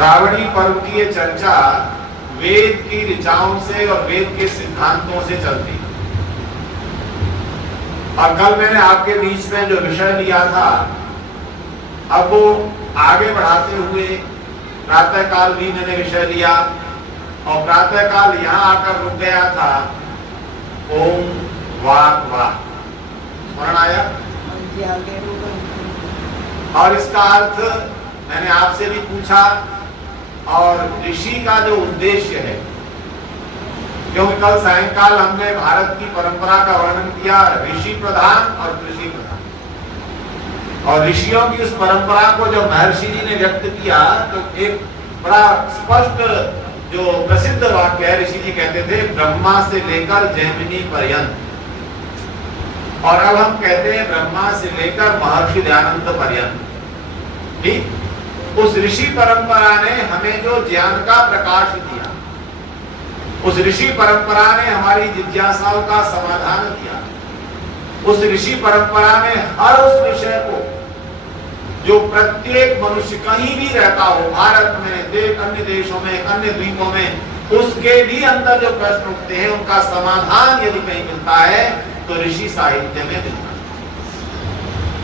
श्रावणी पर्व की ये चर्चा वेद की ऋचाओं से और वेद के सिद्धांतों से चलती है। और कल मैंने आपके बीच में जो विषय लिया था, अब वो आगे बढ़ाते हुए प्रातः काल भी मैंने विषय लिया और प्रातः काल यहां आकर रुक गया था। ओम वाक वाक स्मरण आया? और इसका अर्थ मैंने आपसे भी पूछा और ऋषि का जो उद्देश्य है, क्योंकि कल सायंकाल हमने भारत की परंपरा का वर्णन किया, ऋषि प्रधान और कृषि प्रधान। और ऋषियों की उस परंपरा को जब महर्षि जी ने व्यक्त किया तो एक बड़ा स्पष्ट जो प्रसिद्ध वाक्य है, ऋषि जी कहते थे ब्रह्मा से लेकर जैमिनी पर्यंत। और अब हम कहते हैं ब्रह्मा से लेकर महर्षि दयानंद पर्यंत। ठीक, उस ऋषि परंपरा ने हमें जो ज्ञान का प्रकाश दिया, उस ऋषि परंपरा ने हमारी जिज्ञासाओं का समाधान दिया, उस ऋषि परंपरा ने हर उस विषय को जो प्रत्येक मनुष्य कहीं भी रहता हो, भारत में, अन्य देशों में, अन्य द्वीपों में, उसके भी अंदर जो प्रश्न उठते हैं उनका समाधान यदि कहीं मिलता है तो ऋषि साहित्य में मिलता है।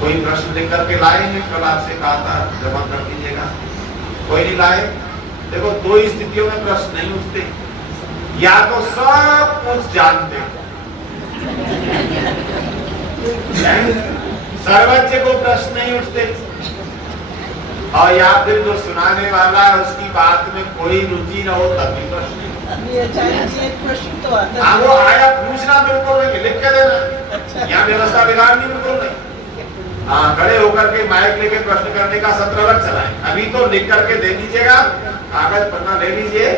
कोई प्रश्न लिख करके लाएंगे, कल आपसे कहा था जमा कर दीजिएगा, कोई नहीं लाए। देखो, दो ही स्थितियों में प्रश्न नहीं उठते, या तो सब कुछ जानते हैं, सर्वज्ञ को प्रश्न नहीं उठते, और या फिर जो सुनाने वाला है उसकी बात में कोई रुचि न हो तब भी प्रश्न नहीं। हाँ, वो आया पूछना बिल्कुल नहीं, लिख के देना, यहाँ व्यवस्था बिगाड़नी बिल्कुल नहीं। हाँ, खड़े होकर के माइक लेके प्रश्न करने का सत्र अलग चलाएं। अभी तो लिख करके दे दीजिएगा, कागज पन्ना ले लीजिए,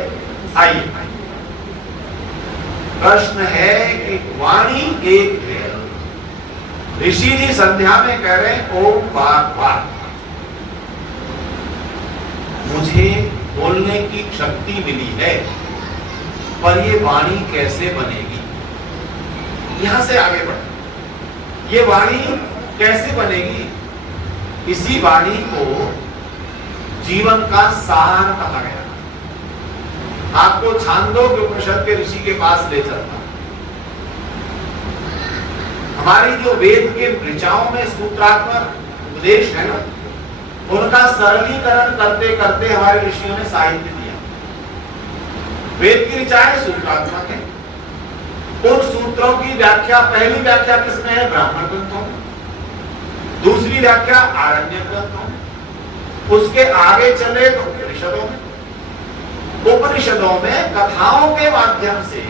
आइए। प्रश्न है कि वाणी एक है, ऋषि जी संध्या में कह रहे हैं ओम वाक वाक। मुझे बोलने की शक्ति मिली है, पर ये वाणी कैसे बनेगी? यहां से आगे बढ़े, ये वाणी कैसे बनेगी? इसी वाणी को जीवन का सार कहा गया। आपको छांदोग्य उपनिषद के ऋषि के पास ले चलता। हमारी जो वेद के ऋचाओं में सूत्रात्मक उपदेश है ना, उनका सरलीकरण करते करते हमारे ऋषियों ने साहित्य दिया। वेद की ऋचाएं सूत्रात्मक है, उन सूत्रों की व्याख्या, पहली व्याख्या किसमें है? ब्राह्मण ग्रंथों में, दूसरी व्याख्या आरण्य ग्रंथों में, उसके आगे चले तो उपनिषदों में। उपनिषदों में कथाओं के माध्यम से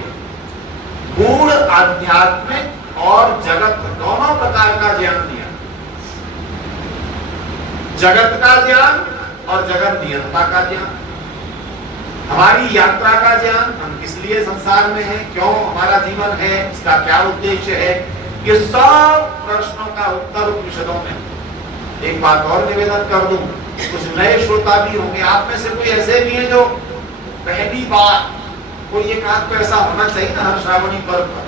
गूढ़ आध्यात्मिक और जगत दोनों प्रकार का ज्ञान दिया। जगत का ज्ञान और जगत नियंता का ज्ञान, हमारी यात्रा का ज्ञान, हम किस लिए संसार में हैं, क्यों हमारा जीवन है, इसका क्या उद्देश्य है, ये सब प्रश्नों का उत्तर उपनिषदों में। एक बात और निवेदन कर दूं, कुछ नए श्रोता भी होंगे, आप में से कोई ऐसे भी हैं जो पहली बार, कोई एक आध तो ऐसा होना चाहिए ना हर श्रावणी पर्व पर,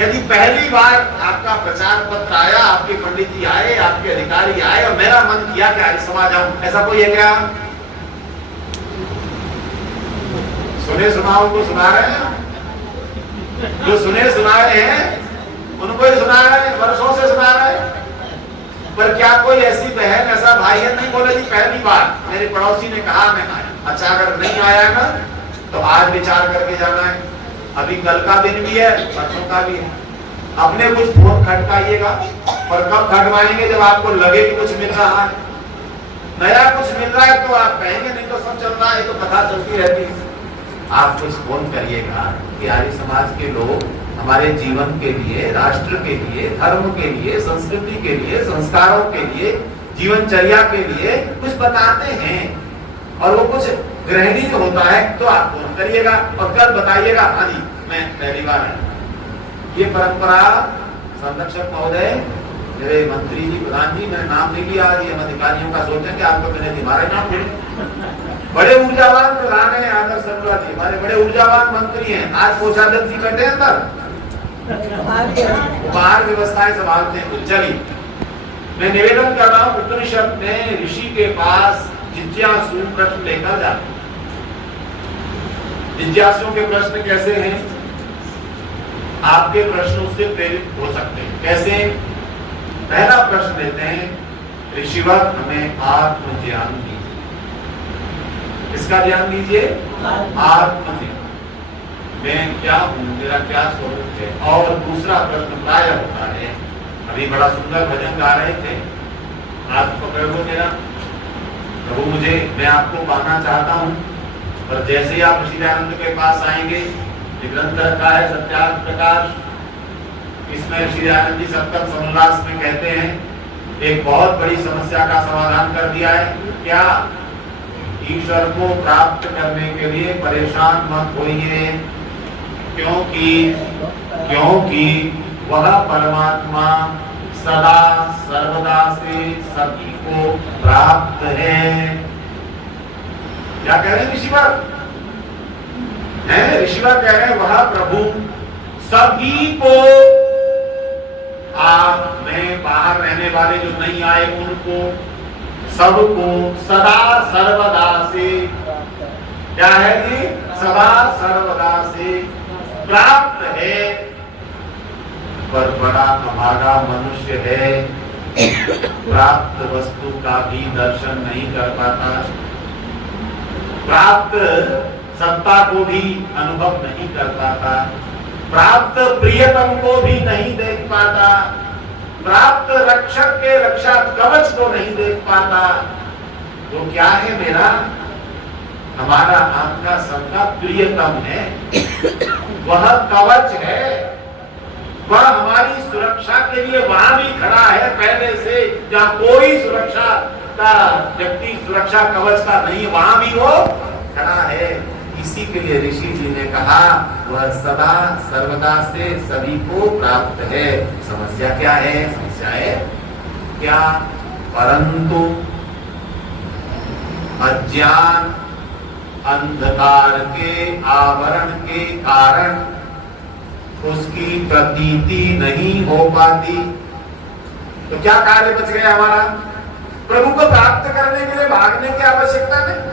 यदि पहली बार आपका प्रचार पत्र आया, आपके पंडित जी आए, आपके अधिकारी आए और मेरा मन किया कि आर्य समाज आऊं, ऐसा कोई है क्या? सुने सुनाओ को सुना रहे हैं, जो सुने सुना रहे हैं उनको ही सुना रहे हैं, वर्षों से सुना रहे हैं। पर क्या कोई ऐसी बहन, ऐसा भाई है नहीं बोले जी पहली बार मेरे पड़ोसी ने कहा मैं आया? अच्छा, अगर नहीं आया ना तो आज विचार करके जाना है। अभी कल का दिन भी है, परसों का भी है। अपने कुछ फोन खटकाइएगा, और कब खटवाएंगे? जब आपको लगे कि कुछ मिल रहा है, नया कुछ मिल रहा है तो आप कहेंगे, नहीं तो सब चल रहा है, तो कथा चलती रहती है। आप कुछ फोन करिएगा कि आर्य समाज के लोग हमारे जीवन के लिए, राष्ट्र के लिए, धर्म के लिए, संस्कृति के लिए, संस्कारों के लिए, जीवनचर्या के लिए कुछ बताते हैं, और वो कुछ ग्रहणीय होता है तो आप फोन करिएगा और कल बताइएगा हाँ जी मैं पहली बार आया। ये परंपरा संरक्षक महोदय, मेरे मंत्री जी, प्रधान जी, मैंने नाम नहीं लिया, ये अधिकारियों का सोचेंगे आपको मैंने हमारे नाम लिया। बड़े ऊर्जावान प्रधान है आदर्श सरला जी, हमारे बड़े ऊर्जावान मंत्री हैं। आज कोषाध्यक्ष जी बैठे हैं अंदर, बाहर व्यवस्थाएं संभालते हैं। चलिए, मैं निवेदन कर रहा हूं, उपनिषद में ऋषि के पास जिज्ञासु प्रश्न लेकर जाते हैं। जिज्ञासुओं के प्रश्न कैसे हैं? आपके प्रश्न उससे प्रेरित हो सकते हैं। कैसे? पहला प्रश्न लेते हैं, ऋषिवर हमें आत्मज्ञान दीजिए। इसका ज्ञान दीजिए, आत्मज्ञान, मैं क्या हूं, मेरा क्या स्वरूप है। और दूसरा प्रश्न प्राय होता है, अभी बड़ा सुंदर भजन गा रहे थे, हाथ पकड़ लो मेरा प्रभु, मैं आपको पाना चाहता हूं। पर जैसे ही आप ऋषिदानंद के पास आएंगे, ये ग्रंथ रखा है सत्यार्थ प्रकाश, इसमें ऋषिदानंद जी सप्तम समोल्लास में कहते हैं, एक बहुत बड़ी समस्या का समाधान कर दिया है। क्या? ईश्वर को प्राप्त करने के लिए परेशान मत होइए, क्योंकि वह परमात्मा सदा सर्वदा से सभी को प्राप्त है। क्या कह रहे हैं ऋषिवर? ऋषिवर कह रहे हैं, वह प्रभु सभी को, आप में बाहर रहने वाले जो नहीं आए उनको, सबको सदा सर्वदा से, क्या है ये? सदा सर्वदा से प्राप्त है। पर बड़ा अभागा मनुष्य है, प्राप्त वस्तु का भी दर्शन नहीं कर पाता, प्राप्त सत्ता को भी अनुभव नहीं कर पाता, प्राप्त प्रियतम को भी नहीं देख पाता, प्राप्त रक्षक के रक्षा कवच को नहीं देख पाता। तो क्या है मेरा? हमारा आपका सबका प्रियतम है, वह कवच है, वह हमारी सुरक्षा के लिए वहां भी खड़ा है पहले से, जहां कोई सुरक्षा का व्यक्ति सुरक्षा कवच का नहीं, वहां भी वो खड़ा है। इसी के लिए ऋषि जी ने कहा, वह सदा सर्वदा से सभी को प्राप्त है। समस्या क्या है? समस्या है क्या? परंतु अज्ञान अंधकार के आवरण के कारण उसकी प्रतीति नहीं हो पाती। तो क्या कार्य बच गया हमारा? प्रभु को प्राप्त करने के लिए भागने की आवश्यकता नहीं।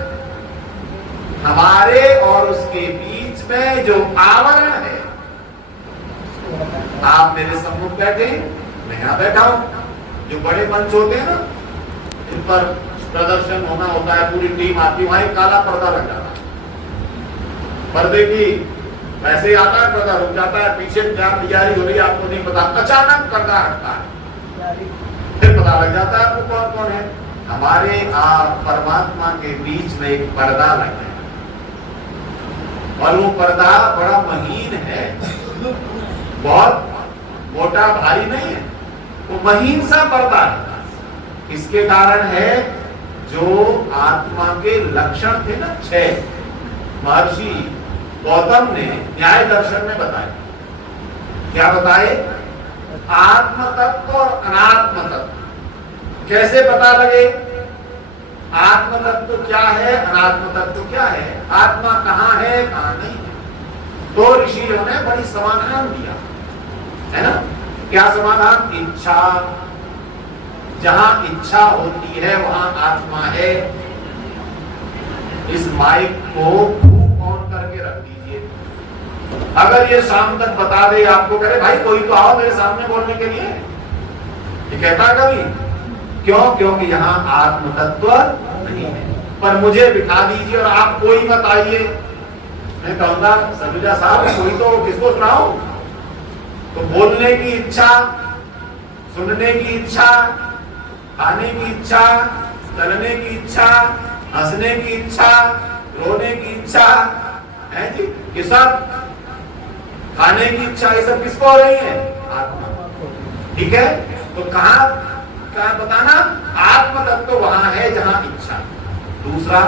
हमारे और उसके बीच में जो आवरण है, आप मेरे सम्मुख बैठे, मैं यहां बैठा हूं, जो बड़े मंच होते हैं ना, इन पर प्रदर्शन होना होता है, पूरी टीम आती है, वहां एक काला पर्दा लग जाता है। पर्दे की वैसे ही आता है, पर्दा रुक जाता है, पीछे क्या तैयारी हो रही है आपको नहीं पता, अचानक पर्दा हटता है, फिर पता लग जाता है आपको कौन कौन है। हमारे परमात्मा के बीच में एक पर्दा लग गया, और वो पर्दा बड़ा महीन है, बहुत मोटा भारी नहीं है, वो महीन सा पर्दा है। इसके कारण है जो आत्मा के लक्षण थे ना 6, महर्षि गौतम ने न्याय दर्शन में बताए। क्या बताए? आत्म तत्व और अनात्म तत्व कैसे पता लगे? आत्म तत्व क्या है, अनात्म तत्व क्या है, आत्मा कहाँ है, कहाँ नहीं है। तो ऋषियों ने बड़ी समाधान दिया है ना। क्या समाधान? इच्छा, जहां इच्छा होती है वहां आत्मा है। इस माइक को खूब ऑन करके रख दीजिए, अगर ये शाम तक बता दे आपको, करे भाई कोई तो आओ मेरे सामने बोलने के लिए, ये कहता कभी? क्यों? क्योंकि यहाँ आत्म तत्व नहीं है। पर मुझे बिठा दीजिए और आप कोई मत आइए, मैं कहूंगा सलूजा साहब कोई तो किसको सुनाओ। तो बोलने की इच्छा, सुनने की इच्छा, खाने की इच्छा, चलने की इच्छा, हंसने की इच्छा, रोने की इच्छा है जी, ये सब खाने की इच्छा, ये सब किसको हो रही है? आत्मा। ठीक है, तो कहाँ क्या बताना? आत्म तत्व तो वहां है जहां इच्छा। दूसरा,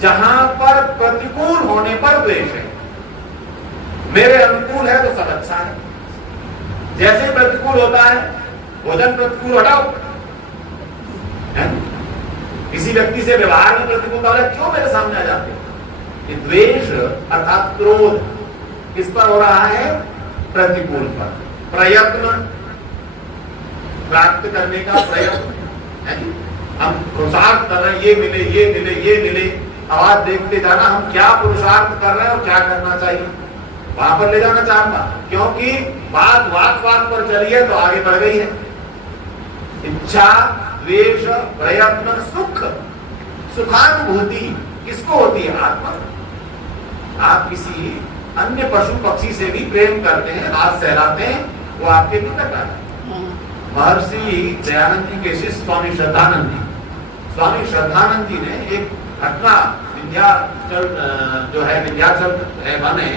जहां पर प्रतिकूल होने पर द्वेष है। मेरे अनुकूल है तो सब अच्छा है, जैसे प्रतिकूल होता है, भोजन प्रतिकूल हटाओ, है? किसी व्यक्ति से व्यवहार में प्रतिकूलता हो रहा है, क्यों मेरे सामने आ जाते हैं? ये द्वेष अर्थात क्रोध किस पर हो रहा है? प्रतिकूल पर। प्रयत्न, प्राप्त करने का प्रयत्न है, हम पुरुषार्थ कर रहे हैं, ये मिले ये मिले ये मिले, आवाज देखते जाना हम क्या पुरुषार्थ कर रहे हैं और क्या करना चाहिए, वहां पर ले जाना चाहूंगा। क्योंकि बात वाक पर चली है तो आगे बढ़ गई है। इच्छा, द्वेष, प्रयत्न, सुख, सुखानुभूति किसको होती है? आत्मा। आप किसी अन्य पशु पक्षी से भी प्रेम करते हैं, हाथ सहलाते हैं, वो आपके निकट आता है। महर्षि दयानंद जी के शिष्य स्वामी श्रद्धानंद जी, स्वामी श्रद्धानंद जी ने एक घटना विंध्याचल जो है, विंध्याचल है बने,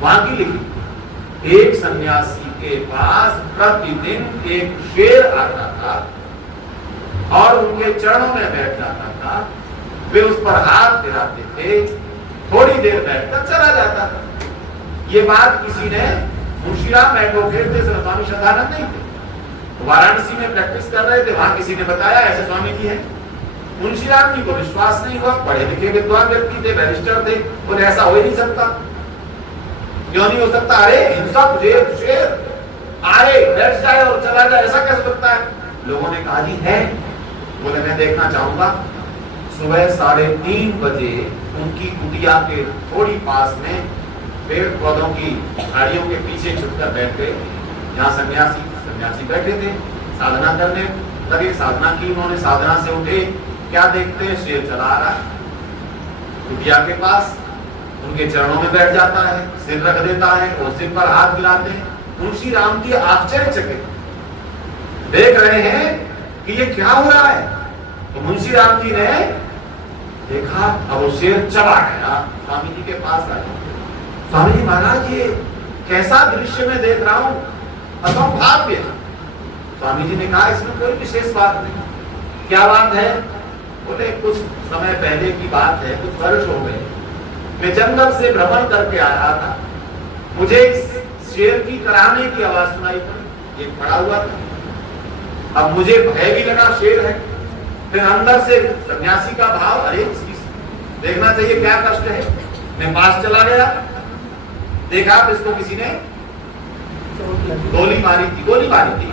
वहां की लिखी। एक सन्यासी के पास प्रतिदिन एक शेर आता था और उनके चरणों में बैठ जाता था। वे उस पर हाथ फिराते थे, थोड़ी देर बैठकर चला जाता था। ये बात किसी ने, मुंशीराम एडवोकेट थे, स्वामी श्रद्धानंद नहीं थे, वाराणसी में प्रैक्टिस कर रहे थे, वहां किसी ने बताया ऐसे स्वामी जी हैं। मुंशीराम जी को विश्वास नहीं हुआ, पढ़े लिखे विद्वान व्यक्ति थे, बैरिस्टर थे, बोले ऐसा हो ही नहीं सकता, क्यों नहीं हो सकता? अरे हिंसक शेर आए बैठ जाए और चला जाए, ऐसा कैसे सकता है? लोगों ने कहा जी है। बोले मैं देखना चाहूंगा। सुबह 3:30 बजे उनकी कुटिया के थोड़ी पास में पेड़ पौधों की झाड़ियों के पीछे छुपकर बैठ गए, जहाँ सन्यासी बैठे थे, साधना करने लगे। साधना की उन्होंने, साधना से उठे, क्या देखते हैं? शेर चला आ रहा है कुटिया के पास, उनके चरणों में बैठ जाता है, सिर रख देता है और सिर पर हाथ मिलाते हैं। मुंशी राम जी आश्चर्यचकित देख रहे हैं कि ये क्या हो रहा है। तो मुंशी राम जी ने देखा, अब वो शेर चला गया, स्वामी जी के पास आया। स्वामी जी महाराज ये कैसा दृश्य मैं देख रहा हूं, असंभाव्य। स्वामी जी ने कहा इसमें कोई विशेष बात नहीं। क्या बात है? बोले कुछ समय पहले की बात है, कुछ वर्ष हो गए, मैं जंगल से भ्रमण करके आ रहा था, मुझे इस शेर की कराहने की आवाज सुनाई पड़ी, ये खड़ा हुआ था। अब मुझे भय भी लगा, शेर है। फिर अंदर से सन्यासी का भाव, अरे इसकी देखना चाहिए क्या कष्ट है। मैं पास चला गया, देखा इसको किसी ने गोली मारी थी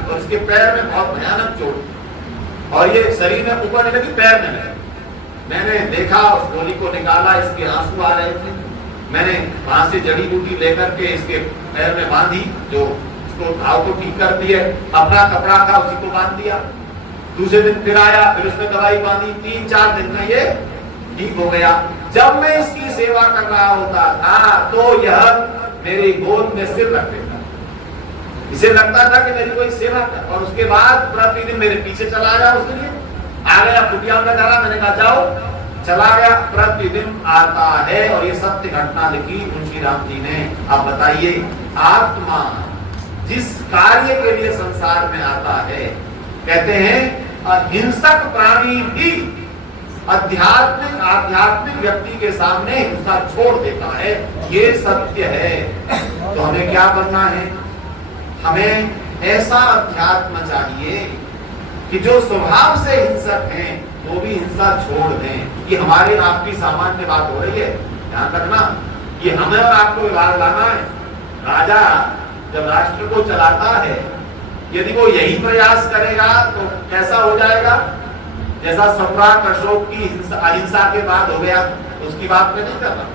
और इसके पैर में बहुत भयानक चोट, और ये शरीर में ऊपर नहीं लगी, पैर में लगी। मैंने देखा, उस गोली को निकाला, इसके आंसू आ रहे थे। मैंने वहां से जड़ी बूटी लेकर के इसके पैर में बांधी, जो इसको घाव को ठीक कर दिए। अपना कपड़ा था उसी को बांध दिया। दूसरे दिन फिर आया, फिर उसमें दवाई बांधी। 3-4 दिन में ये ठीक हो गया। जब मैं इसकी सेवा कर रहा होता था तो यह मेरी गोद में सिर रख देता, इसे लगता था कि मेरी कोई सेवा कर। और उसके बाद प्रतिदिन मेरे पीछे चला आया, उसके लिए आ गया, कुटिया में धरा, मैंने कहा जाओ, चला गया, प्रतिदिन आता है। और ये सत्य घटना लिखी मुंशी राम जी ने। आप बताइए, आत्मा जिस कार्य के लिए संसार में आता है, कहते हैं अहिंसक प्राणी भी आध्यात्मिक व्यक्ति के सामने हिंसा छोड़ देता है, ये सत्य है। तो हमें क्या करना है? हमें ऐसा अध्यात्म चाहिए कि जो स्वभाव से हिंसक हैं वो भी हिंसा छोड़ दें। ये हमारे आपकी सामान्य बात हो रही है, ध्यान रखना। ये हमें और आपको व्यवहार लाना है। राजा जब राष्ट्र को चलाता है, यदि वो यही प्रयास करेगा तो कैसा हो जाएगा? जैसा सम्राट अशोक की अहिंसा के बाद हो गया, उसकी बात में नहीं कर रहा।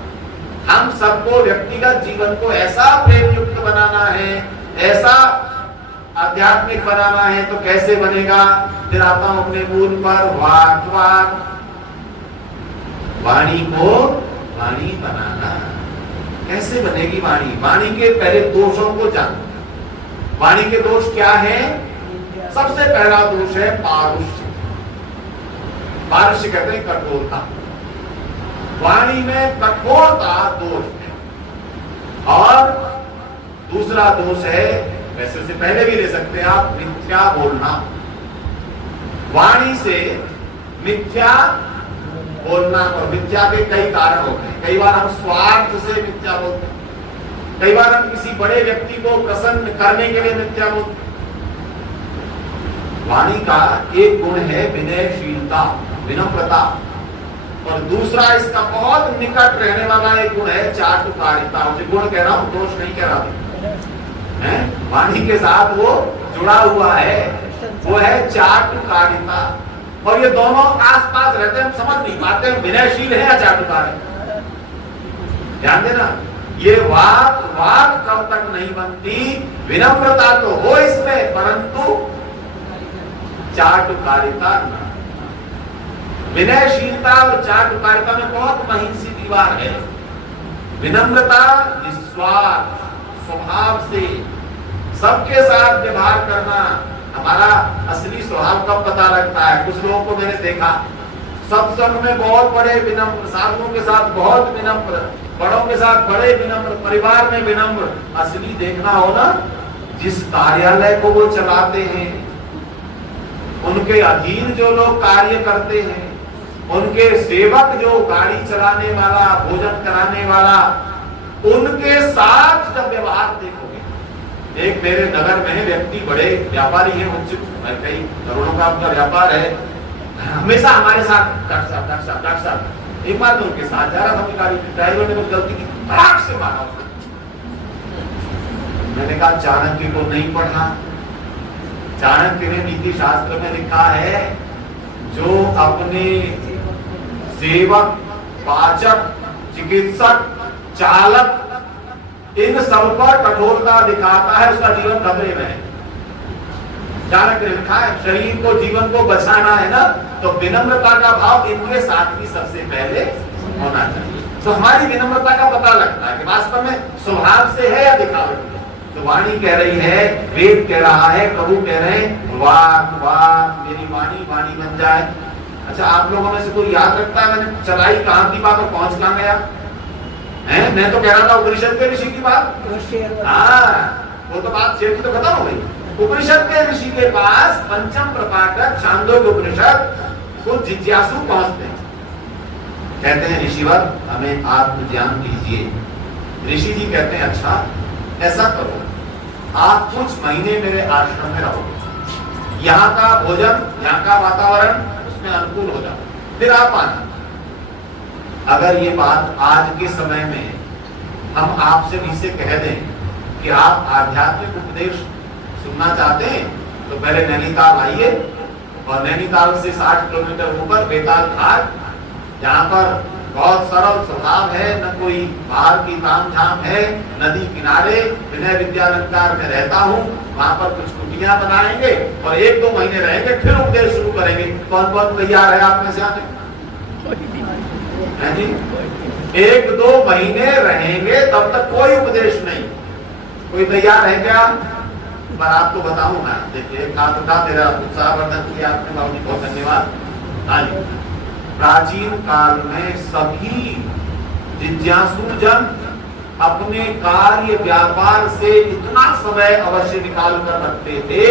हम सबको व्यक्तिगत जीवन को ऐसा प्रेम युक्त बनाना है, ऐसा आध्यात्मिक बनाना है। तो कैसे बनेगा? फिर आता हूं अपने मूल पर, वाक वाणी को वाणी बनाना। कैसे बनेगी वाणी? वाणी के पहले दोषों को जानो। वाणी के दोष क्या है? सबसे पहला दोष है पारुष्य। पारुष्य कहते हैं कठोरता। वाणी में कठोरता दोष है। और दूसरा दोष है, वैसे से पहले भी ले सकते हैं आप, मिथ्या बोलना। वाणी से मिथ्या बोलना, और मिथ्या के कई कारण होते हैं। कई बार हम स्वार्थ से मिथ्या बोलते हैं, कई बार हम किसी बड़े व्यक्ति को प्रसन्न करने के लिए मिथ्या बोलते हैं। वाणी का एक गुण है विनयशीलता, विनम्रता, और दूसरा इसका बहुत निकट रहने वाला एक गुण है चाटुकारिता। उसे गुण कह रहा हूं, दोष नहीं कह रहा है। वाणी के साथ वो जुड़ा हुआ है, वो है चाटुकारिता। और ये दोनों आस पास रहते हैं, हम समझ नहीं पाते विनयशील है या चाटुकार है। ध्यान देना, ये बात कब तक नहीं बनती, विनम्रता तो हो इसमें परंतु चाटुकारिता न। विनयशीलता और चाटुकारिता में बहुत महीन सी दीवार है। विनम्रता निस्वार्थ स्वभाव से सबके साथ व्यवहार करना, हमारा असली स्वभाव कब पता लगता है। कुछ लोगों को मैंने देखा सत्संग में बहुत बड़े विनम्र, साधुओं के साथ बहुत विनम्र, बड़ों के साथ बड़े विनम्र, परिवार में विनम्र। असली देखना हो ना, जिस कार्यालय को वो चलाते हैं, उनके अधीन जो लोग कार्य करते हैं, उनके सेवक जो गाड़ी चलाने वाला, भोजन कराने वाला, उनके साथ जब व्यवहार देखोगे। एक मेरे नगर में व्यक्ति बड़े व्यापारी हैं, उच्च कई करोड़ों का उनका व्यापार है, हमेशा हमारे साथ डॉक्टर साहब। एक बार तो उनके साथ जा रहा था, गाड़ी ड्राइवर ने कुछ गलती की, फटाक से मारा उसको। मैंने कहा चाणक्य को नहीं पढ़ा? चाणक्य ने नीति शास्त्र में लिखा है, जो अपने सेवक, पाचक, चिकित्सक, चालक इन सब पर कठोरता दिखाता है, उसका जीवन खतरे में है। चाणक्य ने लिखा है, शरीर को, जीवन को बचाना है ना, तो विनम्रता का भाव इनके साथ ही सबसे पहले होना चाहिए। तो हमारी विनम्रता का पता लगता है कि वास्तव में स्वभाव से है या दिखावट है। तो वाणी कह रही है, वेद कह रहा है, प्रभु कह रहे हैं, वाक वाक मेरी वाणी वाणी बन जाए। अच्छा, आप लोगों में से कोई याद रखता है मैंने चलाई कहां की बात और पहुंच कहां गया है? मैं तो कह रहा था उपनिषद के ऋषि की बात। हाँ, वो तो बात शेर की तो खत्म हो गई। उपनिषद के ऋषि के पास पंचम प्रपाठक छांदोग्य उपनिषद को जिज्ञासु पहुंचते हैं, कहते हैं ऋषिवर हमें आत्मज्ञान दीजिए। ऋषि जी कहते हैं अच्छा ऐसा करो, आप कुछ महीने मेरे आश्रम में रहोगे, यहाँ का भोजन, यहाँ का वातावरण उसमें अनुकूल हो जाओ, फिर आप आना। अगर ये बात आज के समय में हम आपसे नीचे कह दें कि आप आध्यात्मिक उपदेश सुनना चाहते हैं तो पहले नैनीताल आइए, और नैनीताल से 60 किलोमीटर ऊपर बेताल घाट, जहाँ पर बहुत सरल स्वभाव है, न कोई बाहर की तामझाम है, नदी किनारे विनय विद्यालंकार में रहता हूँ, वहाँ पर कुछ कुटियां बनाएंगे और 1-2 महीने रहेंगे, फिर उपदेश शुरू करेंगे। कौन कौन तैयार है आप में से आने? 1-2 महीने रहेंगे, तब तक कोई उपदेश नहीं। कोई तैयार है क्या? पर आपको बताऊं मैं, देखिए एक हाथ उठा, मेरा उत्साहवर्धन किया आपने, बाबू बहुत धन्यवाद। हाँ जी, प्राचीन काल में सभी जिज्ञासु जन अपने कार्य व्यापार से इतना समय अवश्य निकाल कर रखते थे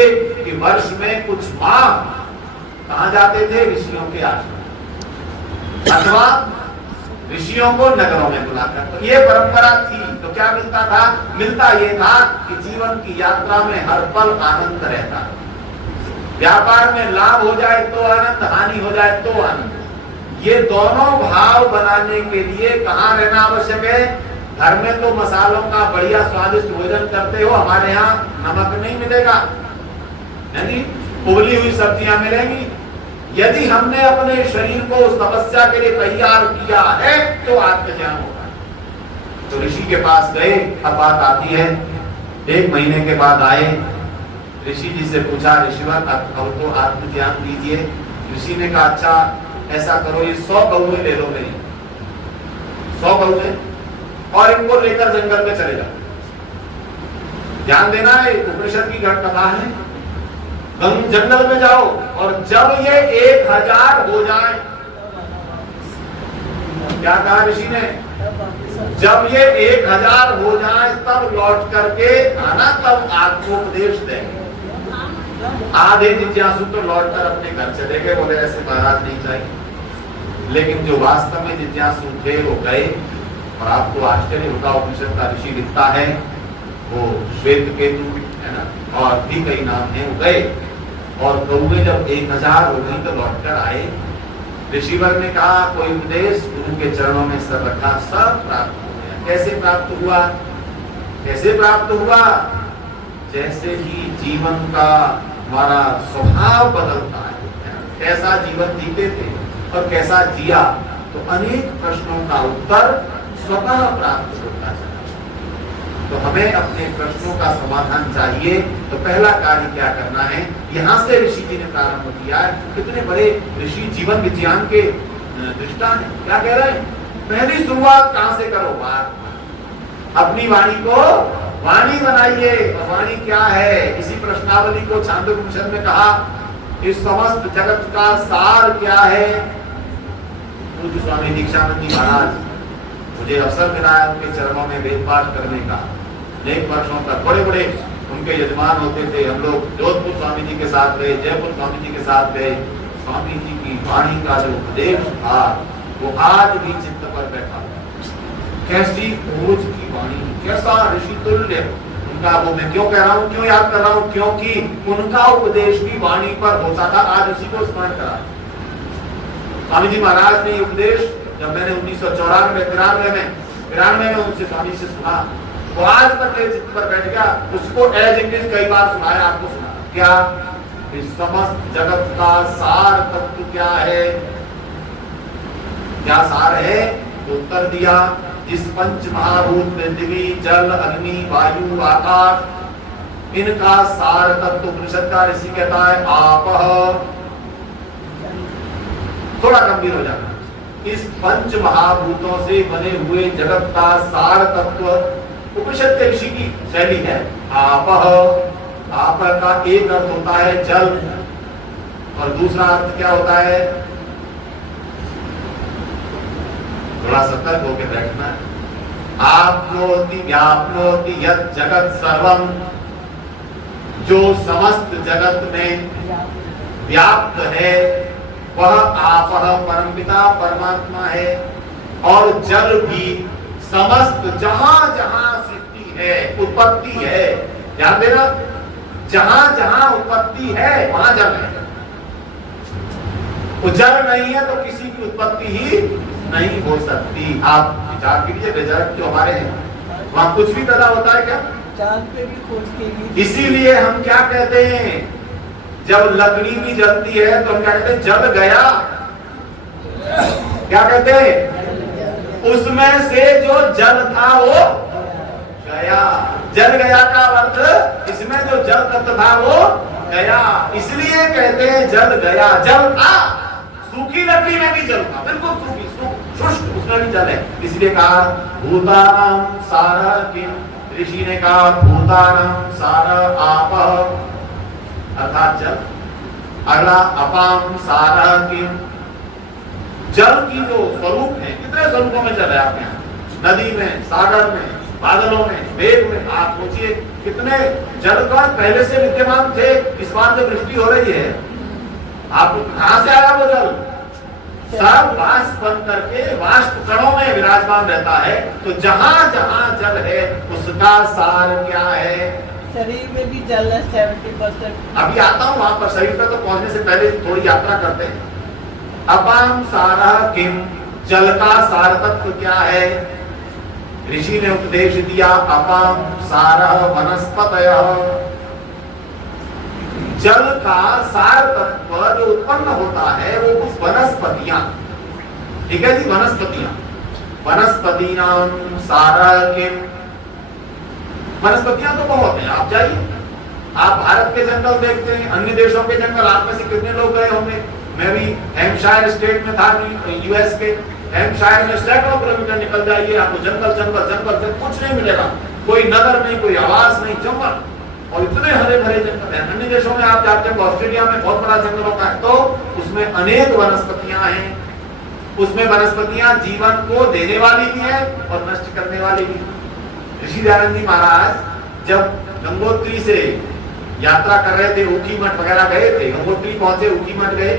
कि वर्ष में कुछ माह कहाँ जाते थे? ऋषियों के आश्रम, अथवा ऋषियों को नगरों में बुलाकर। तो ये परंपरा थी। तो क्या मिलता था? मिलता ये था कि जीवन की यात्रा में हर पल आनंद रहता है। व्यापार में लाभ हो जाए तो आनंद, हानि हो जाए तो आनंद। ये दोनों भाव बनाने के लिए कहाँ रहना आवश्यक है? घर में तो मसालों का बढ़िया स्वादिष्ट भोजन करते हो, हमारे यहाँ नमक नहीं मिलेगा, नहीं, उबली हुई सब्जियां मिलेंगी। यदि हमने अपने शरीर को उस तपस्या के लिए तैयार किया है तो आत्मज्ञान होगा। तो ऋषि के पास गए, अब बात आती है 1 महीने के बाद आए, ऋषि जी से पूछा, ऋषिवर अब तो आत्मज्ञान दीजिए। ऋषि ने कहा अच्छा ऐसा करो, ये 100 कौवे ले लो मेरी, 100 कौवे, और इनको लेकर जंगल में चले जाओ। ध्यान देना है, उपनिषद की घट कथा है। जंगल में जाओ, और जब ये 1000 हो जाए, क्या कहा ऋषि ने? जब ये 1000 हो जाए तब लौट करके आना, तब आपको उपदेश देंगे। आधे जिज्ञासु तो लौटकर अपने घर चले गए, बोले ऐसे महाराज नहीं चाहिए। लेकिन जो वास्तव में जिज्ञासु थे वो गए, और आपको आश्चर्य होगा, उपनिषद का ऋषि लिखता है, वो श्वेत केतु है ना, और भी कई नाम है, वो गए और कौवे जब 1000 हो गई तो लौटकर आए। ऋषिवर ने कहा कोई उपदेश? गुरु के चरणों में सर रखा, सब प्राप्त हो गया। कैसे प्राप्त हुआ? कैसे प्राप्त हुआ? जैसे ही जीवन का हमारा स्वभाव बदलता है, कैसा जीवन जीते थे और कैसा जिया, तो अनेक प्रश्नों का उत्तर स्वतः प्राप्त होता है। तो हमें अपने प्रश्नों का समाधान चाहिए, तो पहला कार्य क्या करना है, यहाँ से ऋषि जी ने प्रारंभ किया है। कितने बड़े ऋषि जीवन विज्ञान के दृष्टांत क्या कह रहे हैं, पहली शुरुआत कहां से करो, बात अपनी वाणी को वाणी बनाइए। वाणी क्या है, इसी प्रश्नावली को छांदोग्य उपनिषद में कहा, इस समस्त जगत का सार क्या है। पूज्य स्वामी दीक्षानंद जी महाराज, मुझे अवसर मिला है उनके चरणों में वेद पाठ करने का। अनेक वर्षों तक बड़े बड़े उनके यजमान होते थे। हम लोग जोधपुर स्वामी जी के साथ गए, जयपुर स्वामी जी के साथ गए। स्वामी जी की वाणी का जो उपदेश था वो आज भी चित्त पर बैठा। कैसी खोज की वाणी, कैसा ऋषि तुल्य उनका। वो मैं क्यों कह रहा हूँ, क्यों याद कर रहा हूँ, क्योंकि उनका उपदेश भी वाणी पर होता था। आज उसी को स्मरण करा। स्वामी जी महाराज ने उपदेश जब मैंने 1994-93 में उनसे स्वामी से सुना, वो आज तक मेरे चित्त पर बैठ गया। उसको एज इट इज कई बार सुनाया, आपको सुना। क्या, इस समस्त जगत का सार तत्व क्या है, क्या सार है, तो उत्तर दिया, इस पंच महाभूत पृथ्वी जल अग्नि वायु आकाश, इनका सार तत्व उपनिषद का ऋषि कहता है आप। थोड़ा गंभीर हो जाना, इस पंच महाभूतों से बने हुए जगत का सार तत्व उपनिषद के ऋषि की शैली है आप। आप का एक अर्थ होता है जल, और दूसरा अर्थ क्या होता है, थोड़ा सतर्क होकर बैठना। आपनोति व्यापनोति यत् जगत सर्वम, जो समस्त जगत में व्याप्त है वह आप परमपिता परमात्मा है। और जल भी समस्त जहां जहां सृष्टि है, उत्पत्ति है, ध्यान देना, जहां जहां उत्पत्ति है वहां जल है। वो जल नहीं है तो किसी की उत्पत्ति ही नहीं हो सकती। आप विचार कीजिए, रिजल्ट जो हमारे हैं वहां कुछ भी पैदा होता है क्या, चांद पे भी खोज की। इसीलिए हम क्या कहते हैं, जब लकड़ी भी जलती है तो हम क्या कहते हैं, जल गया। क्या कहते हैं, उसमें से जो जल था वो गया। जल गया का अर्थ, इसमें जो जल तत्व था वो गया। इसलिए कहते हैं जल गया। जल था, सूखी लकड़ी में भी जल था, बिल्कुल सूखी शुष्क, उसमें भी जल है। इसलिए कहा भूतानां सारा किम, ऋषि ने कहा भूतानां सारा आप, अर्थात जल। अगला अपाम सारा किम, जल की जो स्वरूप है, कितने स्वरूपों में जल है आपके यहाँ, नदी में, सागर में, बादलों में, मेघ में। आप सोचिए कितने जल कण पहले से विद्यमान थे। इस बार जब वृष्टि हो रही है, आप कहां से आया वो जल, सब वाष्प बन करके वाष्प कणों में विराजमान रहता है। तो जहां जहां जल है उसका सार क्या है, शरीर में भी जल है 70%। अभी आता हूं वहां पर, शरीर पर तो पहुंचने से पहले थोड़ी यात्रा करते हैं। अपाम सारा किम, जल का सार तत्व क्या है, ऋषि ने उपदेश दिया अपाम सारा वनस्पतयः, जल का सार तत्व जो उत्पन्न होता है वो कुछ वनस्पतियां, ठीक है जी, वनस्पतियां। वनस्पतीनां सारा किम, वनस्पतियां तो बहुत हैं। आप जाइए, आप भारत के जंगल देखते हैं, अन्य देशों के जंगल, आप में से कितने लोग गए होंगे। मैं भी हैम्पशायर स्टेट में था, यूएस के हैम्पशायर में सैकड़ों किलोमीटर निकल जाइए, आपको जंगल जंगल जंगल से कुछ नहीं मिलेगा, कोई नगर नहीं, कोई आवाज नहीं, जंगल, और इतने हरे भरे जंगल हैं। अन्य देशों में आप जाते हैं, ऑस्ट्रेलिया में बहुत बड़ा जंगल होता है, तो उसमें अनेक वनस्पतियां हैं। उसमें वनस्पतियां जीवन को देने वाली भी है और नष्ट करने वाली भी। ऋषि दयानंद जी महाराज जब गंगोत्री से यात्रा कर रहे थे, ऊखी मठ वगैरह गए थे, गंगोत्री पहुंचे, ऊखी मठ गए,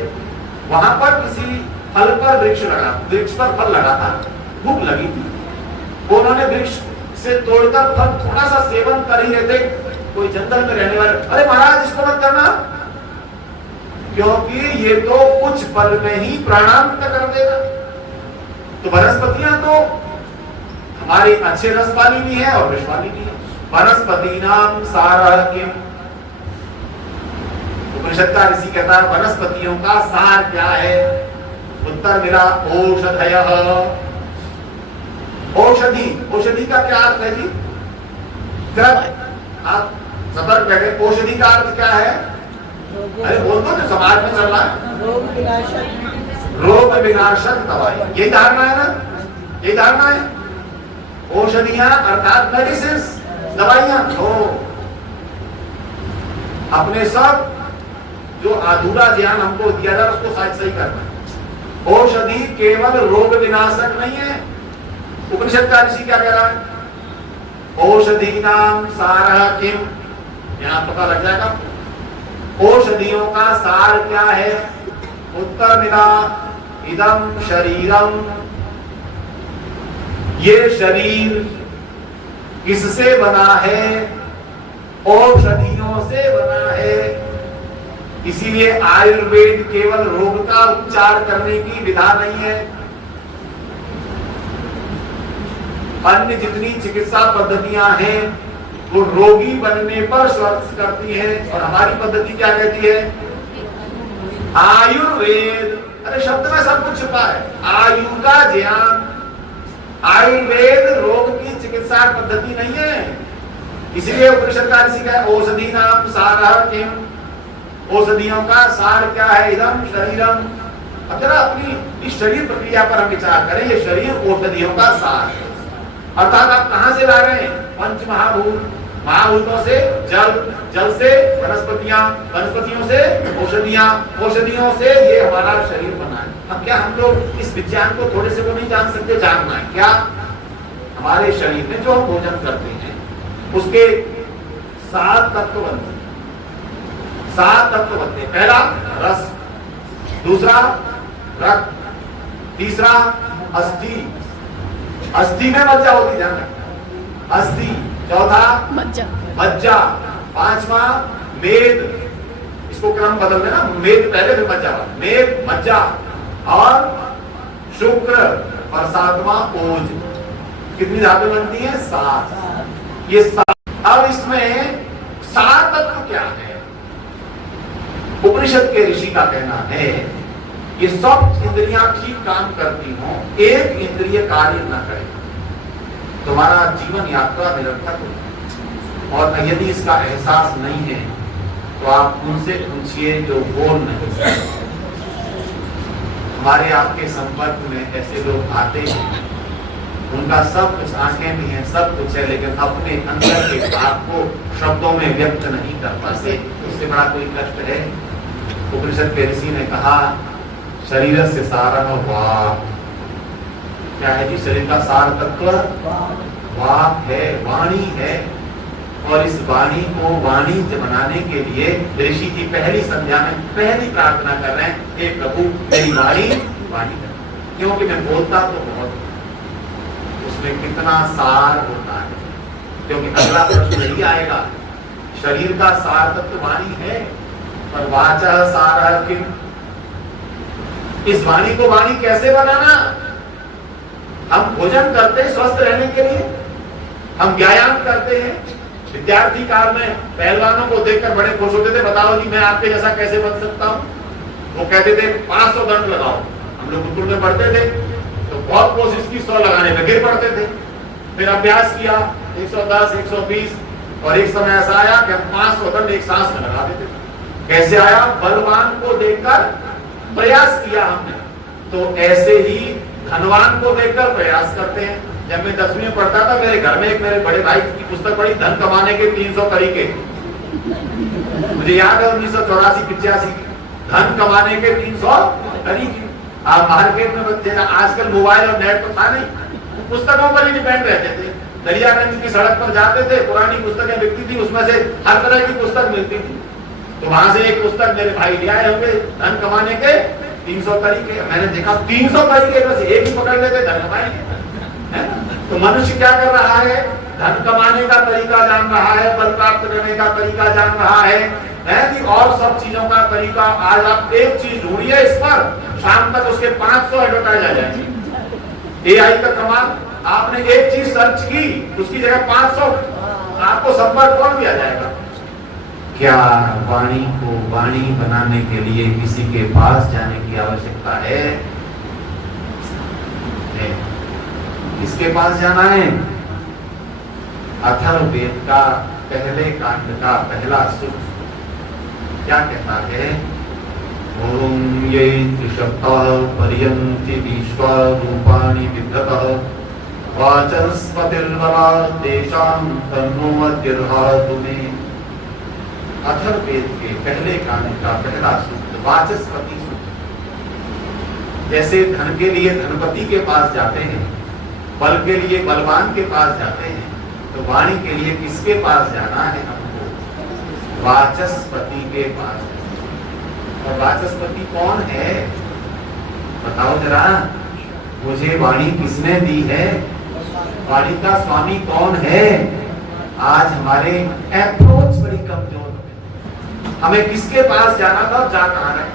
वहां पर किसी फल पर वृक्ष लगा, वृक्ष पर फल लगा था, भूख लगी थी, वो उन्होंने वृक्ष से तोड़कर फल थोड़ा सा सेवन कर ही रहे थे। कोई जंगल में रहने वाले, अरे महाराज इसको मत करना, क्योंकि ये तो कुछ पल में ही प्राणांत कर देगा। तो वनस्पतियां तो हमारी अच्छे रस वाली भी है और विष वाली भी है। वनस्पति नाम सारा किम, उपनिषद का ऋषि कहता है वनस्पतियों का सार क्या है? उत्तर मिला औषधयः। औषधि, औषधि का क्या अर्थ है जी? आप सतर्क बैठे, औषधि का अर्थ क्या है? अरे बोल दो जो समाज में चल रहा है। रोग विनाशक, रोग विनाशक दवाई, यही धारणा है ना, यही धारणा है। औषधियां अर्थात मेडिसिन, दवाइयां। तो अपने सब जो अधूरा ज्ञान हमको दिया जा रहा है उसको सही करना है। औषधि केवल रोग विनाशक नहीं है। उपनिषद का ऋषि क्या कह रहा है? औषधि नाम सारः किम, यहां पता लग जाएगा। औषधियों का सार क्या है? उत्तर मिला इदम शरीरम, ये शरीर किससे बना है? औषधियों से बना है। इसीलिए आयुर्वेद केवल रोग का उपचार करने की विधा नहीं है। अन्य जितनी चिकित्सा पद्धतियां हैं वो रोगी बनने पर स्वस्थ करती हैं, और हमारी पद्धति क्या कहती है? आयुर्वेद। अरे शब्द में सब कुछ छुपा है। आयु का ज्ञान। आयुर्वेद रोग की चिकित्सा पद्धति नहीं है। इसीलिए उपनिषद का ऋषि का औषधि नाम सारः किम, औषधियों का सार क्या है? इदम शरीरम। अब जरा अपनी इस शरीर प्रक्रिया पर हम विचार करें। ये शरीर औषधियों का सार है। अर्थात आप कहां से ला रहे हैं? पंच महाभूत, महाभूतों से जल, जल से वनस्पतियां, वनस्पतियों से औषधियां, औषधियों से ये हमारा शरीर बना है। अब क्या हम लोग इस विज्ञान को थोड़े से वो नहीं जान सकते? जानना है क्या? हमारे शरीर में जो हम भोजन करते हैं उसके 7 तत्व बनते हैं। 7 तत्व बनते हैं। पहला रस, दूसरा रक्त, तीसरा अस्थि, अस्थि में मज्जा होती है, अस्थि, चौथा मज्जा, पांचवा मेद, इसको क्रम बदल देना, मेद पहले फिर मज्जा, मेद, मज्जा और शुक्र, और 7वां ओज। कितनी धातु बनती है? 7। ये 7। अब इसमें 7 तत्व क्या है? उपनिषद के ऋषि का कहना है ये सब इंद्रियां ठीक काम करती हों, एक इंद्रिय कार्य न करे, तुम्हारा जीवन यात्रा निरर्थक हो। और यदि इसका एहसास नहीं है तो आप उनसे पूछिए जो बोल नहीं सकते। हमारे आपके संपर्क में ऐसे लोग आते हैं, उनका सब कुछ, आंखें भी हैं, सब कुछ है, लेकिन अपने अंदर के बात को शब्दों में व्यक्त नहीं कर पाते। उससे बड़ा कोई कष्ट है? उपनिषद के ऋषि ने कहा शरीर से सारः वाक्। क्या है जी शरीर का सार तत्व? वाक् है, वाणी है। और इस वाणी को वाणिज्य बनाने के लिए ऋषि की पहली संध्या में पहली प्रार्थना कर रहे हैं, हे प्रभु मेरी वाणी कर, क्योंकि मैं बोलता तो बहुत, उसमें कितना सार होता है। क्योंकि अगला प्रश्न यही आएगा, शरीर का सार तत्व वाणी है, पर वाचः सारः किम, इस वाणी को वाणी कैसे बनाना? हम भोजन करते हैं स्वस्थ रहने के लिए, हम व्यायाम करते हैं। विद्यार्थी काल में पहलवानों को देखकर बड़े खुश होते थे, बताओ जी मैं आपके जैसा कैसे बन सकता हूँ। वो कहते थे 500 दंड लगाओ। हम लोग गुरुकुल में पढ़ते थे तो बहुत कोशिश की, 100 लगाने में गिर पड़ते थे। फिर अभ्यास किया 110, 120, और एक समय ऐसा आया कि हम 500 दंड एक सांस में लगा देते थे। कैसे आया? बलवान को देखकर प्रयास किया हमने। तो ऐसे ही धनवान को देखकर प्रयास करते हैं। जब मैं 10वीं में पढ़ता था, मेरे घर में एक मेरे बड़े भाई की पुस्तक पढ़ी, धन कमाने के 300 तरीके। मुझे याद है 1984-85 की, धन कमाने के 300 तरीके। आप मार्केट में बच्चे, आजकल मोबाइल और नेट तो था नहीं, पुस्तकों पर ही डिपेंड रहते थे। दरियागंज की सड़क पर जाते थे, पुरानी पुस्तकें बिकती थी, उसमें से हर तरह की पुस्तक मिलती थी। तो वहां से एक पुस्तक मेरे भाई ले आए होंगे, धन कमाने के 300 तरीके। मैंने देखा 300 तरीके में से एक ही पकड़ लेते, धन कमाएंगे। तो मनुष्य क्या कर रहा है? धन कमाने का तरीका जान रहा है, बल प्राप्त करने का तरीका जान रहा है कि और सब चीजों का तरीका। आज आप एक चीज ढूंढिए इस पर, शाम तक उसके 500 एडवर्टाइज आ जाएंगे। एआई का कमाल, आपने एक चीज सर्च की, उसकी जगह 500 आपको संपर्क कौन भी आ जाएगा। क्या वाणी को वाणी बनाने के लिए किसी के पास जाने की आवश्यकता है? किसके पास जाना है? अथर्ववेद का पहले कांड का पहला सूक्त क्या कहता है? ओम ये त्रिशब्दः पर्यन्ति विश्वा रूपाणि विद्धतः वाचस्पतिर्बला तेषां तन्नो अद्यर्हातु मे। अथर्ववेद के पहले कांड का पहला सूक्त वाचस्पति सूक्त। जैसे धन के लिए धनपति के पास जाते हैं, बल के लिए बलवान के पास जाते हैं, तो वाणी के लिए किसके पास जाना है हमको? वाचस्पति के पास। और वाचस्पति कौन है? बताओ जरा, मुझे वाणी किसने दी है? वाणी का स्वामी कौन है? आज हमारे अप्रोच बड़ी कमजोर है। हमें किसके पास जाना था, जा कहां रहे?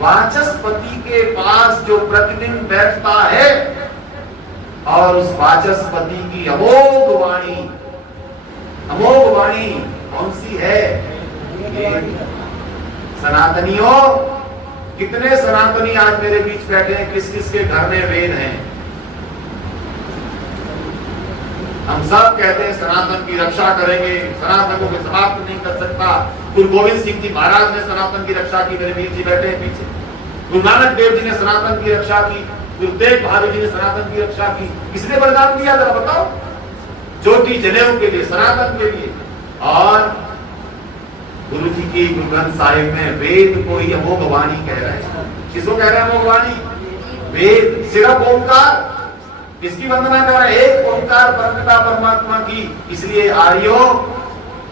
वाचस्पति के पास जो प्रतिदिन बैठता है और उस वाचस्पति की अमोघ वाणी कौन सी है? सनातनियों, कितने सनातनी आज मेरे बीच बैठे हैं? किस किस के घर में वेद हैं? हम सब कहते हैं सनातन की रक्षा करेंगे, सनातन को समाप्त नहीं कर सकता। गुरु गोविंद सिंह जी महाराज ने सनातन की रक्षा की, मेरे वीर जी बैठे हैं पीछे। गुरु नानक देव जी ने सनातन की रक्षा की, गुरु तेग बहादुर जी ने सनातन की रक्षा की। किसने बलिदान दिया जरा बताओ? ज्योति जनेऊ के लिए, सनातन के लिए। और गुरु जी की गुरु ग्रंथ साहिब में वेद को ही अमोघ वाणी कह रहे हैं। किसको कह रहे हैं अमोघ वाणी? वेद, सिर्फ ओंकार। किसकी वंदना कर रहे हैं? एक ओंकार परमपिता परमात्मा की। इसलिए आर्यो,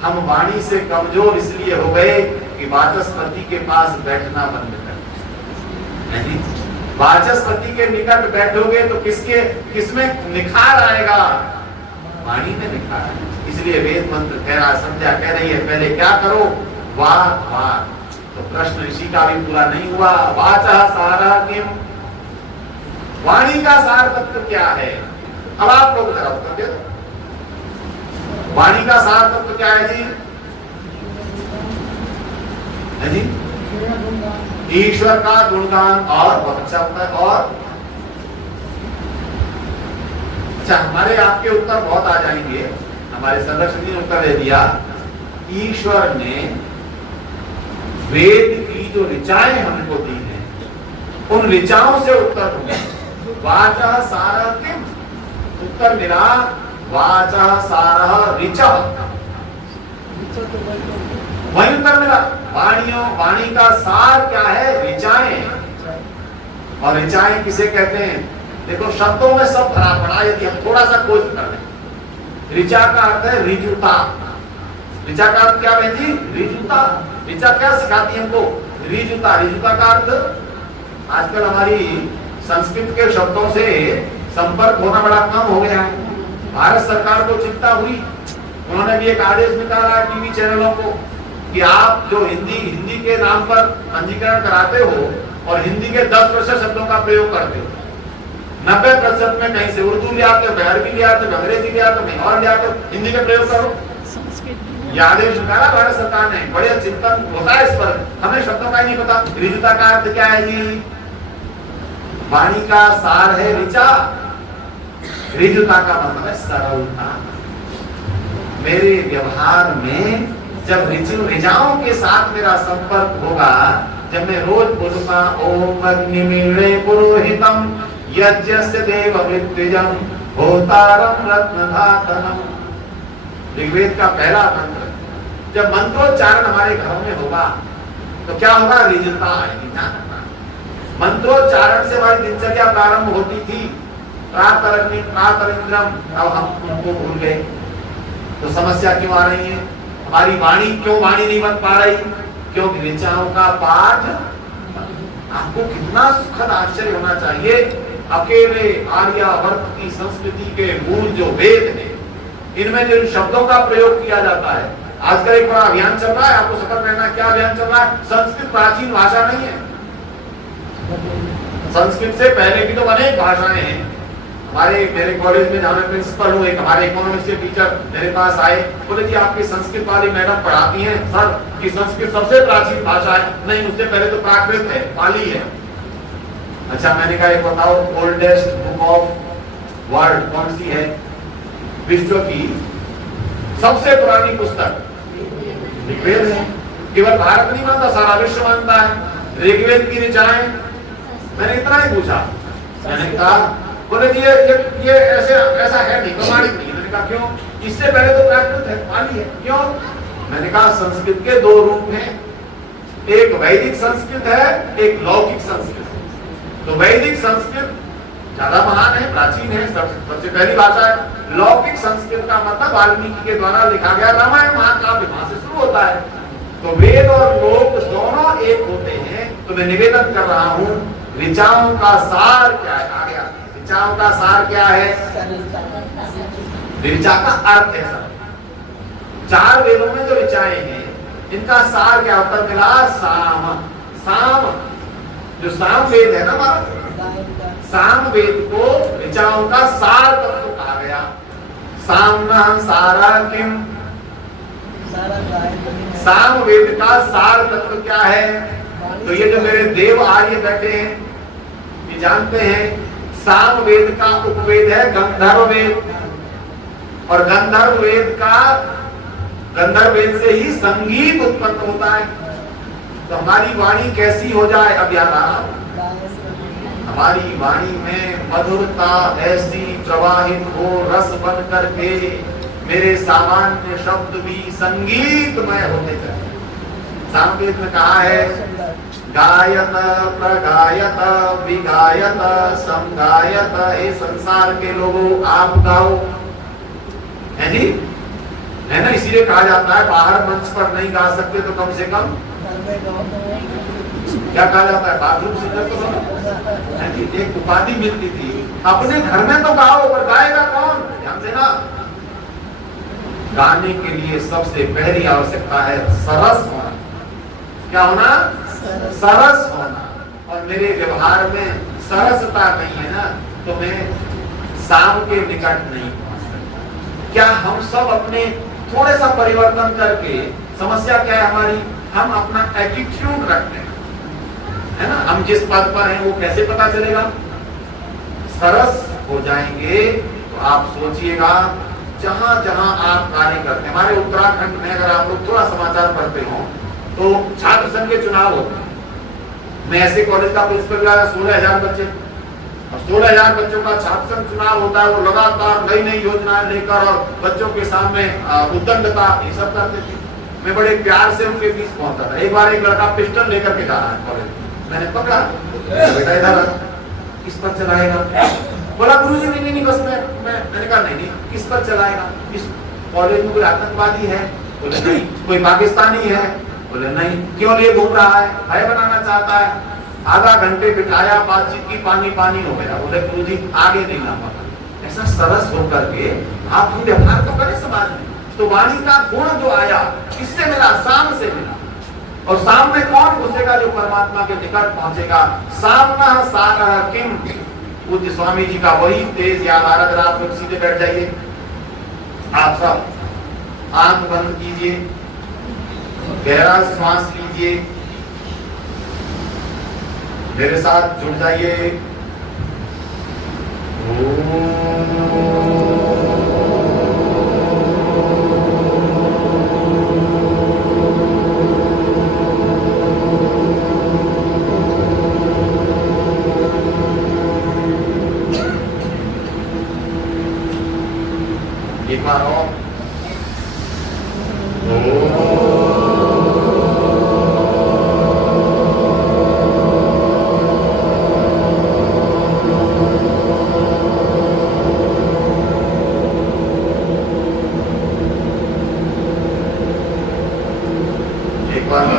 हम वाणी से कमजोर इसलिए हो गए कि वाचस्पति के पास बैठना बंद कर। वाचस्पति के निकट बैठोगे तो किसमें निखार आएगा? वाणी में निखार आएगा। इसलिए वेद मंत्र कह रहा, संध्या कह रही है, पहले क्या करो? वाक। तो कृष्ण ऋषि का भी पूरा नहीं हुआ। वाचा सारा किम, वाणी का सार तत्व क्या है? अब आप लोग जरा उत्तर दे दो। वाणी का सार तत्व क्या है जी? है जी? ईश्वर का गुणगान। और बहुत अच्छा होता है। और अच्छा, हमारे आपके उत्तर बहुत आ जाएंगे। हमारे संरक्षक जी ने उत्तर दे दिया, ईश्वर ने वेद की जो ऋचाएं हमको दी हैं, उन ऋचाओं से उत्तर होगा। वाचा सारः किम, उत्तर मिला वाचा सारः ऋचा। वही उत्तर मिला। वाणी का सार क्या है? ऋचाएं। और ऋचाएं किसे कहते हैं? देखो, शब्दों में सब भरा पड़ा। यदि हम थोड़ा सा खोज कर लें, ऋचा का अर्थ है ऋजुता। ऋचा का अर्थ क्या है जी? ऋजुता। ऋचा क्या सिखाती है हमको? ऋजुता। ऋजुता का अर्थ आजकल हमारी संस्कृत के शब्दों से संपर्क होना बड़ा कम हो गया है। भारत सरकार को चिंता हुई, उन्होंने भी एक आदेश निकाला टीवी चैनलों को कि आप जो हिंदी के नाम पर पंजीकरण कराते हो और हिंदी के 10% शब्दों का प्रयोग करते हो, 90% में कहीं से उर्दू ले आते हो, अरबी ले आते हो, अंग्रेजी ले आते हो, कहीं और ले आते हो, हिंदी का प्रयोग करो। ये आदेश निकाला भारत सरकार ने। बड़े चिंतन होता है इस पर। हमें शब्दों का ही नहीं पता। ऋजुता का अर्थ क्या है जी? वाणी का सार है ऋचा। ऋजुता का मतलब है सरलता। मेरे व्यवहार में जब ऋचाओं के साथ मेरा संपर्क होगा, जब मैं रोज बोलूंगा ओम अग्निमीणे पुरोहितम यज्ञस्य देव मृत्युजम होतारम रत्नधातनम, ऋग्वेद का पहला मंत्र। जब मंत्रोच्चारण हमारे घरों में होगा तो क्या होगा? ऋजुता आएगी। मंत्रोच्चारण से हमारी दिनचर्या प्रारंभ होती थी। प्रातरंद्रम, अब हम उनको भूल गए। तो समस्या क्यों आ रही है? हमारी वाणी क्यों वाणी नहीं बन पा रही? क्योंकि ऋचाओं का पाठ। आपको कितना सुखद आश्चर्य होना चाहिए, अकेले आर्यावर्त की संस्कृति के मूल जो वेद है, इनमें जिन शब्दों का प्रयोग किया जाता है। आजकल एक बड़ा अभियान चल रहा है, आपको सतर्क रहना। क्या अभियान चल रहा है? संस्कृत प्राचीन भाषा नहीं है। संस्कृत से पहले की तो अनेक भाषाएं हैं। हमारे मेरे कॉलेज में जहाँ मैं प्रिंसिपल हूँ, एक हमारे इकोनॉमिक्स के टीचर मेरे पास आए, बोले जी आपकी संस्कृत वाली मैडम पढ़ाती हैं सर कि संस्कृत सबसे प्राचीन भाषा है। नहीं, उससे पहले तो प्राकृत है, पाली है। अच्छा, मैंने कहा एक बताओ ओल्डेस्ट बुक ऑफ वर्ल्ड कौन सी है? विश्व की सबसे पुरानी पुस्तक ऋग्वेद है। केवल भारत नहीं मानता, सारा विश्व मानता है ऋग्वेद की ऋचाएं। मैंने इतना ही पूछा, मैंने कहा बोले जी ये ऐसा है नहीं, प्रमाणित नहीं। मैंने कहा क्यों? इससे पहले तो प्राकृत है, पाली है। क्यों? मैंने कहा संस्कृत के दो रूप हैं, एक वैदिक संस्कृत है, एक लौकिक संस्कृत है। तो वैदिक संस्कृत ज्यादा महान है, प्राचीन है, सबसे पहली भाषा है। लौकिक संस्कृत का मतलब वाल्मीकि के द्वारा लिखा गया रामायण महाकाव्य, वहां से शुरू होता है। तो वेद और लोक दोनों एक होते हैं। तो मैं निवेदन कर रहा हूं, ऋचाओं का सार क्या है? आ गया, ऋचाओं का सार क्या है? ऋचा का अर्थ है सर, चार वेदों में जो ऋचाएं हैं इनका सार क्या होता है? मिला साम। साम जो साम वेद है ना हमारा, साम वेद को ऋचाओं का सार तत्व कहा गया। सामना सारा किम, साम वेद का सार तत्व क्या है? तो ये जो मेरे देव आर्य बैठे हैं ये जानते हैं साम वेद का उपवेद है गंधर्व वेद, और गंधर्व वेद से ही संगीत उत्पन्न होता है। तो हमारी वाणी कैसी हो जाए? अब याद आ रहा, हमारी वाणी में मधुरता ऐसी प्रवाहित हो, रस बन करके मेरे सामान्य शब्द भी संगीतमय होते जाए। सामवेद में कहा है गायत प्रगायत विगायत समगायत। हे संसार के लोगों आप गाओ, है जी, है ना? इसीलिए कहा जाता है बाहर मंच पर नहीं गा सकते तो कम से कम क्या कहा जाता है? Bathroom singer. तो है जी, एक उपाधि मिलती थी। अपने घर में तो गाओ, पर गाएगा कौन? ध्यान देना, गाने के लिए सबसे पहली आवश्यकता है सरस होना। क्या होना? सरस होना। और मेरे व्यवहार में सरसता नहीं है ना, तो मैं साम के निकट नहीं पहुंच सकता। क्या हम सब अपने थोड़े सा परिवर्तन करके, समस्या क्या है हमारी? हम अपना एटीट्यूड रखते हैं, है ना? हम जिस पद पर हैं वो कैसे पता चलेगा? सरस हो जाएंगे तो आप सोचिएगा जहां जहां आप कार्य करते हैं। हमारे उत्तराखंड में अगर आप लोग थोड़ा समाचार पढ़ते हो तो छात्र संघ के चुनाव होते हैं। मैं ऐसे कॉलेज का प्रिंसिपल रहा, 16,000 बच्चे, और 16,000 बच्चों का छात्र संघ चुनाव होता है। वो लगातार नई नई योजनाएं लेकर और बच्चों के सामने उद्दंडता ये सब करते थे। मैं बड़े प्यार से उनके बीच पहुंचा था। एक बार एक लड़का पिस्टल लेकर के जा रहा है कॉलेज, मैंने पकड़ा, बेटा इधर किस पर चलाएगा? बोला गुरुजी नहीं बस मैंने कहा नहीं किस पर चलाएगा? इस कॉलेज में कोई आतंकवादी है? बोले नहीं। कोई पाकिस्तानी है? बोले नहीं। क्यों लिए घूम रहा है? भय बनाना चाहता है। आधा घंटे बिठाया, बातचीत की, पानी पानी हो गया। बोले गुरुजी आगे नहीं ला पाता। ऐसा सरस होकर के आप हम व्यवहार तो करें समाज में। तो वाणी का गुण जो आया किससे मिला? साम से मिला। और साम में कौन घुसेगा? जो परमात्मा के निकट पहुंचेगा। सामना सारा किम, पूज्य स्वामी जी का वही तेज याद आ रहा। अगर आप लोग सीधे बैठ जाइए, आप सब आंख बंद कीजिए, गहरा श्वास लीजिए, मेरे साथ जुड़ जाइए। एक बार और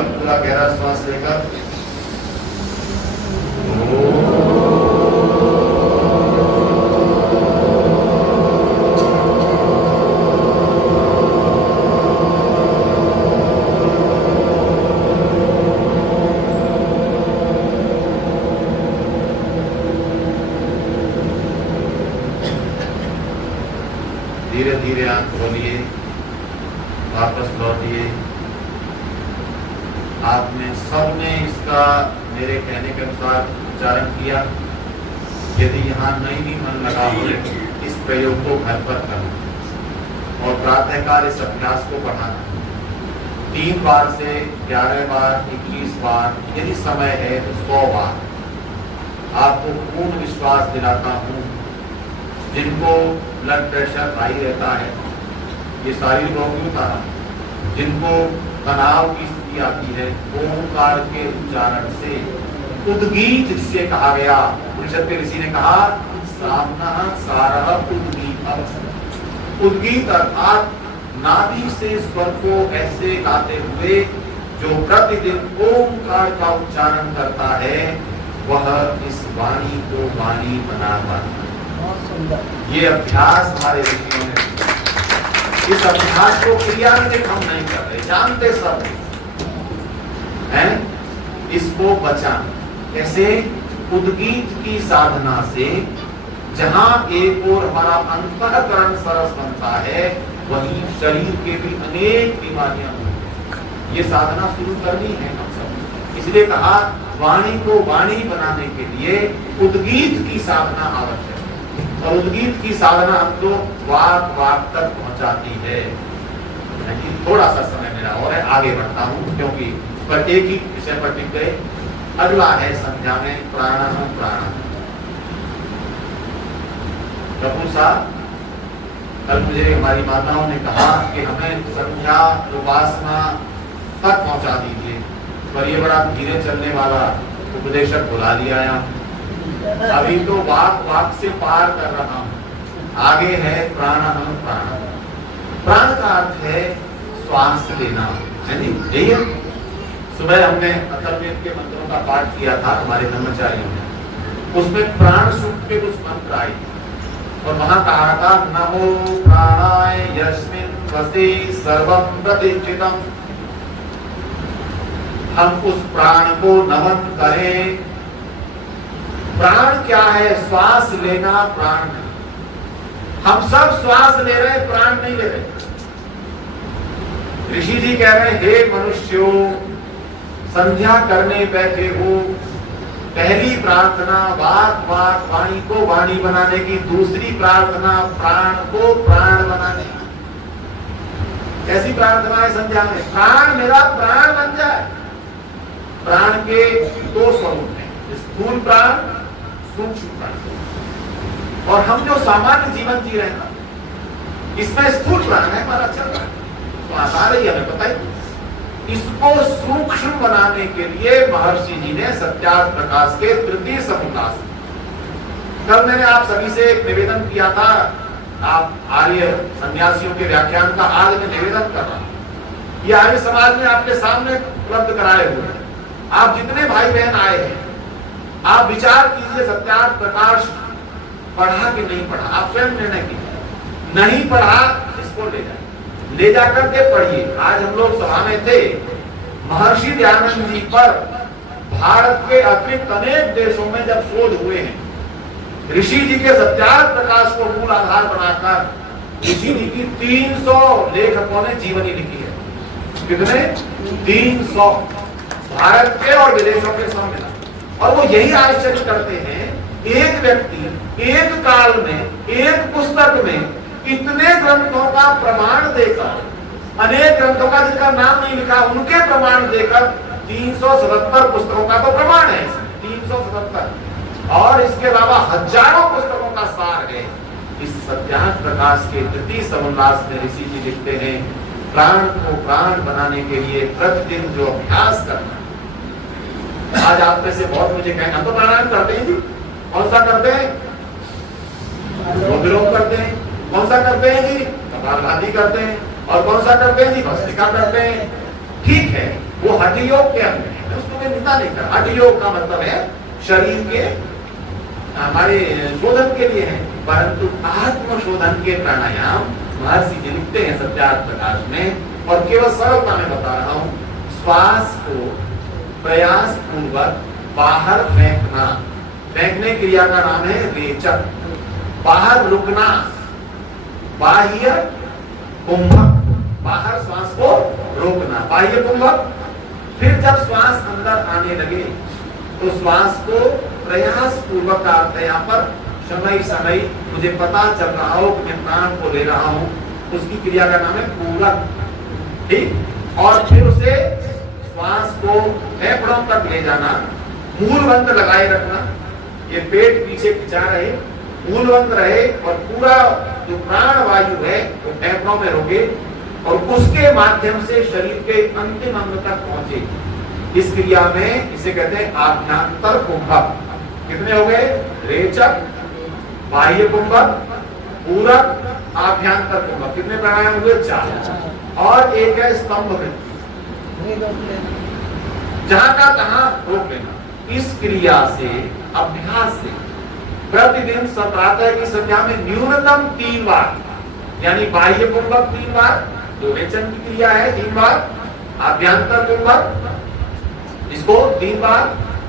पूरा गहरा श्वास लेकर धीरे धीरे आंख खोलिए, वापस लौटिए। आपने सबने इसका मेरे कहने के अनुसार उच्चारण किया। यदि यहाँ नहीं भी मन लगा हो, इस प्रयोग को घर पर करना और प्रातःकाल इस अभ्यास को बढ़ाना। 3 बार से 11 बार, 21 बार, यदि समय है तो 100 बार। आपको पूर्ण विश्वास दिलाता हूँ, जिनको ब्लड प्रेशर हाई रहता है, ये सारी रोगियों का, जिनको तनाव की स्थिति आती है, ओंकार के उच्चारण से उद्गीत जिसे कहा गया, उपनिषद के ऋषि ने कहा सामना सारह उद्गीत। उद्गीत अर्थात नाभि से स्वर को ऐसे गाते हुए जो प्रतिदिन ओंकार का उच्चारण करता है, वह इस वाणी को वाणी बना पाता है। बहुत सुंदर। ये अभ्यास हमारे ऋषियों ने, इस अभ्यास को क्रियान्वित हम नहीं कर रहे, जानते सब हैं। इसको बचाना कैसे? उद्गीत की साधना से, जहां एक और हमारा अंतःकरण सरस बनता है, वहीं शरीर के भी अनेक बीमारियां होती हैं। ये साधना शुरू करनी है हम सब। इसलिए कहा वाणी को वाणी बनाने के लिए उद्गीत की साधना आवश्यक है। और उद्गीत की साधना हमको वाक तक पहुंचाती है। लेकिन थोड़ा सा समय मेरा और है, आगे बढ़ता हूँ, क्योंकि पर एक ही विषय पर टिक गए। अगला है संध्या में प्राणायाम। कपूर साहब, कल मुझे हमारी माताओं ने कहा कि हमें संध्या उपासना तक पहुंचा दीजिए, पर ये बड़ा धीरे चलने वाला उपदेशक बुला लिया यहाँ। अभी तो वाक से पार कर रहा हूँ। आगे है प्राणायाम। प्राण का अर्थ है श्वास लेना, है नहीं? यही है। सुबह हमने अथर्ववेद के मंत्रों का पाठ किया था हमारे ब्रह्मचारियों ने। उसमें प्राण सूक्त के कुछ मंत्र आए और वहां कहा था नमो प्राणाय यस्मिन् वसि सर्वं प्रतिष्ठितम्। हम उस प्राण को नमन करें। प्राण क्या है? श्वास लेना प्राण है। हम सब श्वास ले रहे, प्राण नहीं ले रहे। ऋषि जी कह रहे हैं, हे मनुष्यों, संध्या करने बैठे हो, पहली प्रार्थना वाक वाणी को वाणी बनाने की, दूसरी प्रार्थना प्राण को प्राण बनाने की। कैसी प्रार्थना है संध्या में? प्राण मेरा प्राण बन जाए। प्राण के 2 स्वरूप हैं, स्थूल प्राण, सूक्ष्म प्राण। और हम जो सामान्य जीवन जी रहे हैं, इसमें स्थूल प्राण है हमारा चल रहा है, तो आसार ही हमें पता ही। इसको सूक्ष्म बनाने के लिए महर्षि जी ने सत्यार्थ प्रकाश के तृतीय समुल्लास। कल मैंने आप सभी से एक निवेदन किया था, आप आर्य सन्यासियों के व्याख्यान का आज मैं निवेदन कर रहा हूं। ये आर्य समाज में आपके सामने उपलब्ध कराए हुए हैं। आप जितने भाई बहन आए हैं, आप विचार कीजिए, सत्यार्थ प्रकाश पढ़ा कि नहीं पढ़ा? आप स्वयं निर्णय कीजिए। नहीं पढ़ा, इसको ले जाकर के पढ़िए। आज हम लोग सभा में थे, महर्षि दयानंद जी पर भारत के अतिरिक्त अनेक देशों में जब शोध हुए हैं, ऋषि जी के सत्यार्थ प्रकाश को मूल आधार बनाकर ऋषि जी की 300 लेखकों ने जीवनी लिखी है। कितने? 300, भारत के और विदेशों के सब मिला। और वो यही आश्चर्य करते हैं, एक व्यक्ति एक काल में एक पुस्तक में इतने ग्रंथों का प्रमाण देकर, अनेक ग्रंथों का जिनका नाम नहीं लिखा, उनके प्रमाण देकर 377 पुस्तकों का तो प्रमाण है, 377, और इसके अलावा हजारों पुस्तकों का सार है। इस सत्यार्थ प्रकाश के तृतीय समुल्लास में ऋषि जी लिखते हैं, प्राण को प्राण बनाने के लिए प्रतिदिन जो अभ्यास करना। आज आप में से बहुत मुझे कहना, हम तो प्राणायाम करते हैं जी। कौन सा करते हैं? वो विलोम करते हैं। कौन सा करते हैं जी? कपालभाति करते हैं। और कौन सा करते हैं जी? भस्त्रिका करते हैं। ठीक है, वो हठ योग के अंग है, उसको मैं निंदा नहीं कर। हठ योग का मतलब है शरीर के हमारे शोधन के लिए है, परंतु आत्म शोधन के प्राणायाम महर्षि जी लिखते हैं सत्यार्थ प्रकाश में। और केवल सरलता में बता रहा हूं, श्वास को प्रयास पूर्वक बाहर फेंकना, फेंकने क्रिया का नाम है रेचक। बाहर रुकना, बाह्य कुंभक, बाहर श्वास को रोकना, बाह्य कुंभक। फिर जब श्वास अंदर आने लगे तो श्वास को प्रयास पूर्वक का अर्थ है यहाँ पर शनै शनै, मुझे पता चल रहा हो कि मैं प्राण को ले रहा हूं, उसकी क्रिया का नाम है पूरक। ठीक, और फिर उसे श्वास को फेफड़ों तक ले जाना, मूलबंध लगाए रखना, ये पेट पीछे खिंचा रहे, मूलबंध रहे और पूरा जो प्राण वायु है वो फेफड़ों में रोके और उसके माध्यम से शरीर के अंतिम अंग तक पहुंचे। इस क्रिया में इसे कहते हैं आभ्यंतर कुंभक। कितने हो गए? रेचक, बाह्य कुंभक, पूरक, आभ्यंतर कुंभक। कितने प्राणायाम हुए? 4। और एक है स्तंभ वृत्ति, जहां का तहां रोक लेना। इस क्रिया से, अभ्यास से प्रतिदिन प्रातः की संध्या में न्यूनतम 3 बार, यानी बाह्य कुंभक 3 बार, जो रेचन की क्रिया है 3 बार, आभ्यंतर कुंभक इसको 3 बार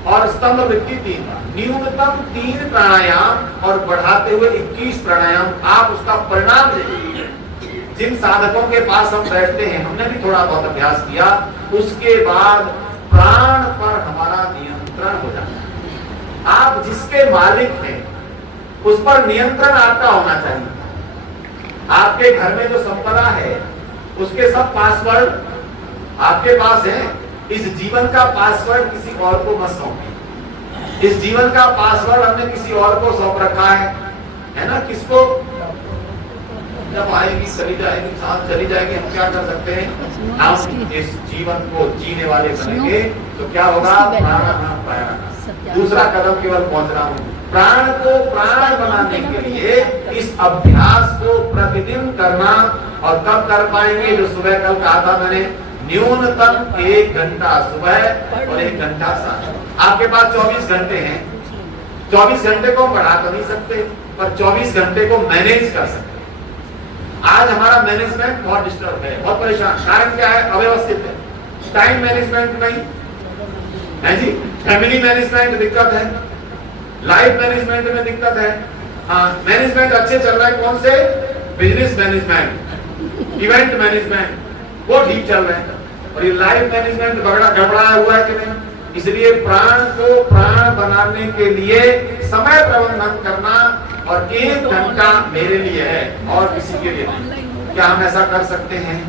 और स्तंभ वृत्ति 3 बार, न्यूनतम 3 प्राणायाम और बढ़ाते हुए 21 प्राणायाम। आप उसका परिणाम देखिए। जिन साधकों के पास हम बैठते हैं, हमने भी थोड़ा बहुत अभ्यास किया, उसके बाद प्राण पर हमारा नियंत्रण हो जाता है। आप जिसके मालिक हैं उस पर नियंत्रण आपका होना चाहिए। आपके घर में जो संपदा है उसके सब पासवर्ड आपके पास है। इस जीवन का पासवर्ड किसी और को मत सौंपे। इस जीवन का पासवर्ड हमने किसी और को सौंप रखा है ना? किसको? जब आएगी चली जाएगी, साथ चली जाएगी, हम क्या कर सकते हैं? हम इस जीवन को जीने वाले बनेंगे तो क्या होगा? प्राणायाम, प्राणायाम। दूसरा कदम केवल पहुंच रहा हूं। प्राण को प्राण बनाने के लिए इस अभ्यास को प्रतिदिन करना। और कब कर पाएंगे? जो सुबह कल कहा था मैंने, न्यूनतम 1 घंटा सुबह और 1 घंटा शाम। आपके पास 24 घंटे हैं, 24 घंटे को बढ़ा तो नहीं सकते, पर 24 घंटे को मैनेज कर सकते। आज हमारा मैनेजमेंट बहुत डिस्टर्ब है, बहुत परेशान। कारण क्या है? अव्यवस्थित है। टाइम मैनेजमेंट नहीं है जी, फैमिली मैनेजमेंट दिक्कत है, लाइफ मैनेजमेंट में दिक्कत है। हाँ, मैनेजमेंट अच्छे चल रहा है। कौन से? बिजनेस मैनेजमेंट, इवेंट मैनेजमेंट, वो ठीक चल रहे हैं। और ये लाइफ मैनेजमेंट गड़बड़ा हुआ है कि नहीं? इसलिए प्राण को प्राण बनाने के लिए समय प्रबंधन करना, और 1 घंटा मेरे लिए है और किसी के लिए नहीं। क्या हम ऐसा कर सकते हैं?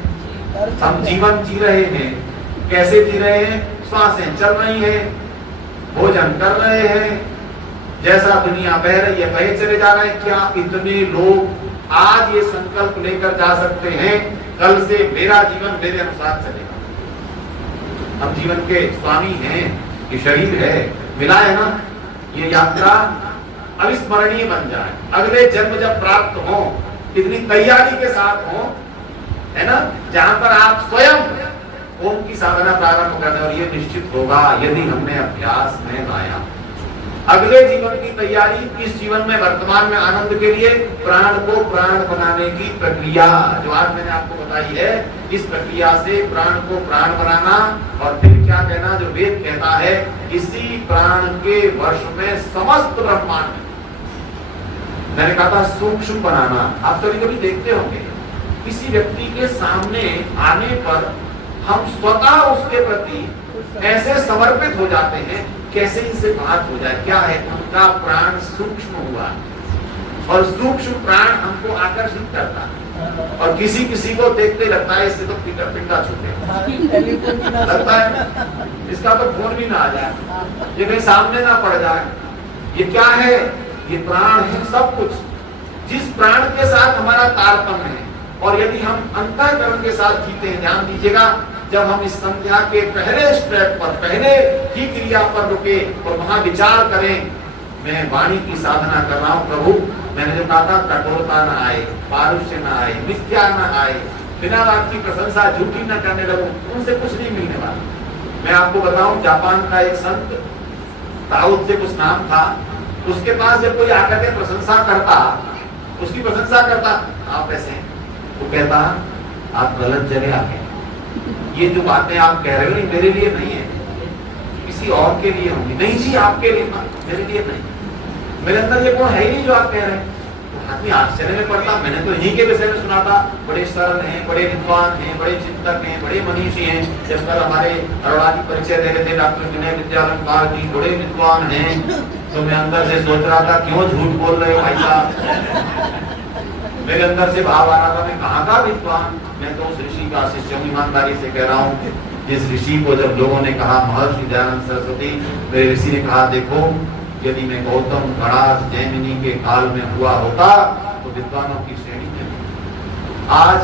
हम जीवन जी रहे हैं, कैसे जी रहे हैं? श्वासें चल रही है, भोजन कर रहे हैं, जैसा दुनिया बह रही है बहे चले जा रहे हैं। क्या इतने लोग आज ये संकल्प लेकर जा सकते हैं, कल से मेरा जीवन मेरे अनुसार चलेगा? हम जीवन के स्वामी हैं, ये शरीर है, मिला है ना? ये यात्रा अविस्मरणीय बन जाए, अगले जन्म जब प्राप्त हो, इतनी तैयारी के साथ हो, है ना? जहां पर आप स्वयं ओम की साधना प्रारंभ करने, और ये निश्चित होगा यदि हमने अभ्यास में लाया। अगले जीवन की तैयारी, इस जीवन में वर्तमान में आनंद के लिए प्राण को प्राण बनाने की प्रक्रिया जो आज मैंने आपको बताई है, इस प्रक्रिया से प्राण को प्राण बनाना। और फिर क्या कहना? जो वेद कहता है, इसी प्राण के वर्ष में समस्त ब्रह्मांड, मैंने कहा था सूक्ष्म बनाना। आप कभी कभी देखते होंगे किसी व्यक्ति के सामने आने पर हम स्वतः उसके प्रति ऐसे समर्पित हो जाते हैं, कैसे इनसे बात हो जाए। क्या है? उनका प्राण सूक्ष्म हुआ और सूक्ष्म प्राण हमको आकर्षित करता है, और किसी किसी को देखते लगता है इससे तो पिंडा छूटे लगता है, इसका तो फोन भी ना आ जाए, ये कहीं सामने ना पड़ जाए। ये क्या है? ये प्राण है सब कुछ। जिस प्राण के साथ हमारा तारतम्य है, और यदि हम अंतःकरण के साथ जीते हैं, ध्यान दीजिएगा, जब हम इस संध्या के पहले स्टेप पर, पहले ही क्रिया पर रुके और वहां विचार करें, मैं वाणी की साधना कर रहा हूं प्रभु, मैंने जो कहा था कठोरता न आए, पारुष्य न आए, मिथ्या न आए, बिना बात की प्रशंसा झूठी न करने लगूं, उनसे कुछ नहीं मिलने वाला। मैं आपको बताऊं, जापान का एक संत ताओ से कुछ नाम था, उसके पास जब कोई आकर के प्रशंसा करता, उसकी प्रशंसा करता, आप ऐसे हैं, वो कहता आप गलत जगह आ गए, ये जो बातें आप कह रहे हो मेरे लिए नहीं है, किसी और के लिए होंगी। नहीं जी, आपके लिए, मेरे लिए नहीं, मेरे अंदर ये गुण है ही नहीं जो आप कह रहे हैं। आदमी आश्चर्य में पड़ता, मैंने तो इन्हीं के विषय में सुना था, बड़े सरल हैं, बड़े विद्वान हैं, बड़े चिंतक हैं, बड़े मनीषी हैं। जब कल हमारे अरोड़ा की परिचय दे रहे थे डॉक्टर विनय विद्यालंकार जी, बड़े विद्वान हैं, तो मैं अंदर से सोच रहा था क्यों झूठ बोल रहे हो भाई साहब। मेरे अंदर से भाव आ रहा था, मैं कहाँ का विद्वान, मैं तो उस ऋषि का शिष्य हूं, ईमानदारी से कह रहा हूँ। जिस ऋषि को जब लोगों ने कहा, महर्षि दयानंद सरस्वती, मेरे ऋषि ने कहा देखो यदि मैं गौतम गणास जैमिनी के काल में हुआ होता तो विद्वानों की श्रेणी में, आज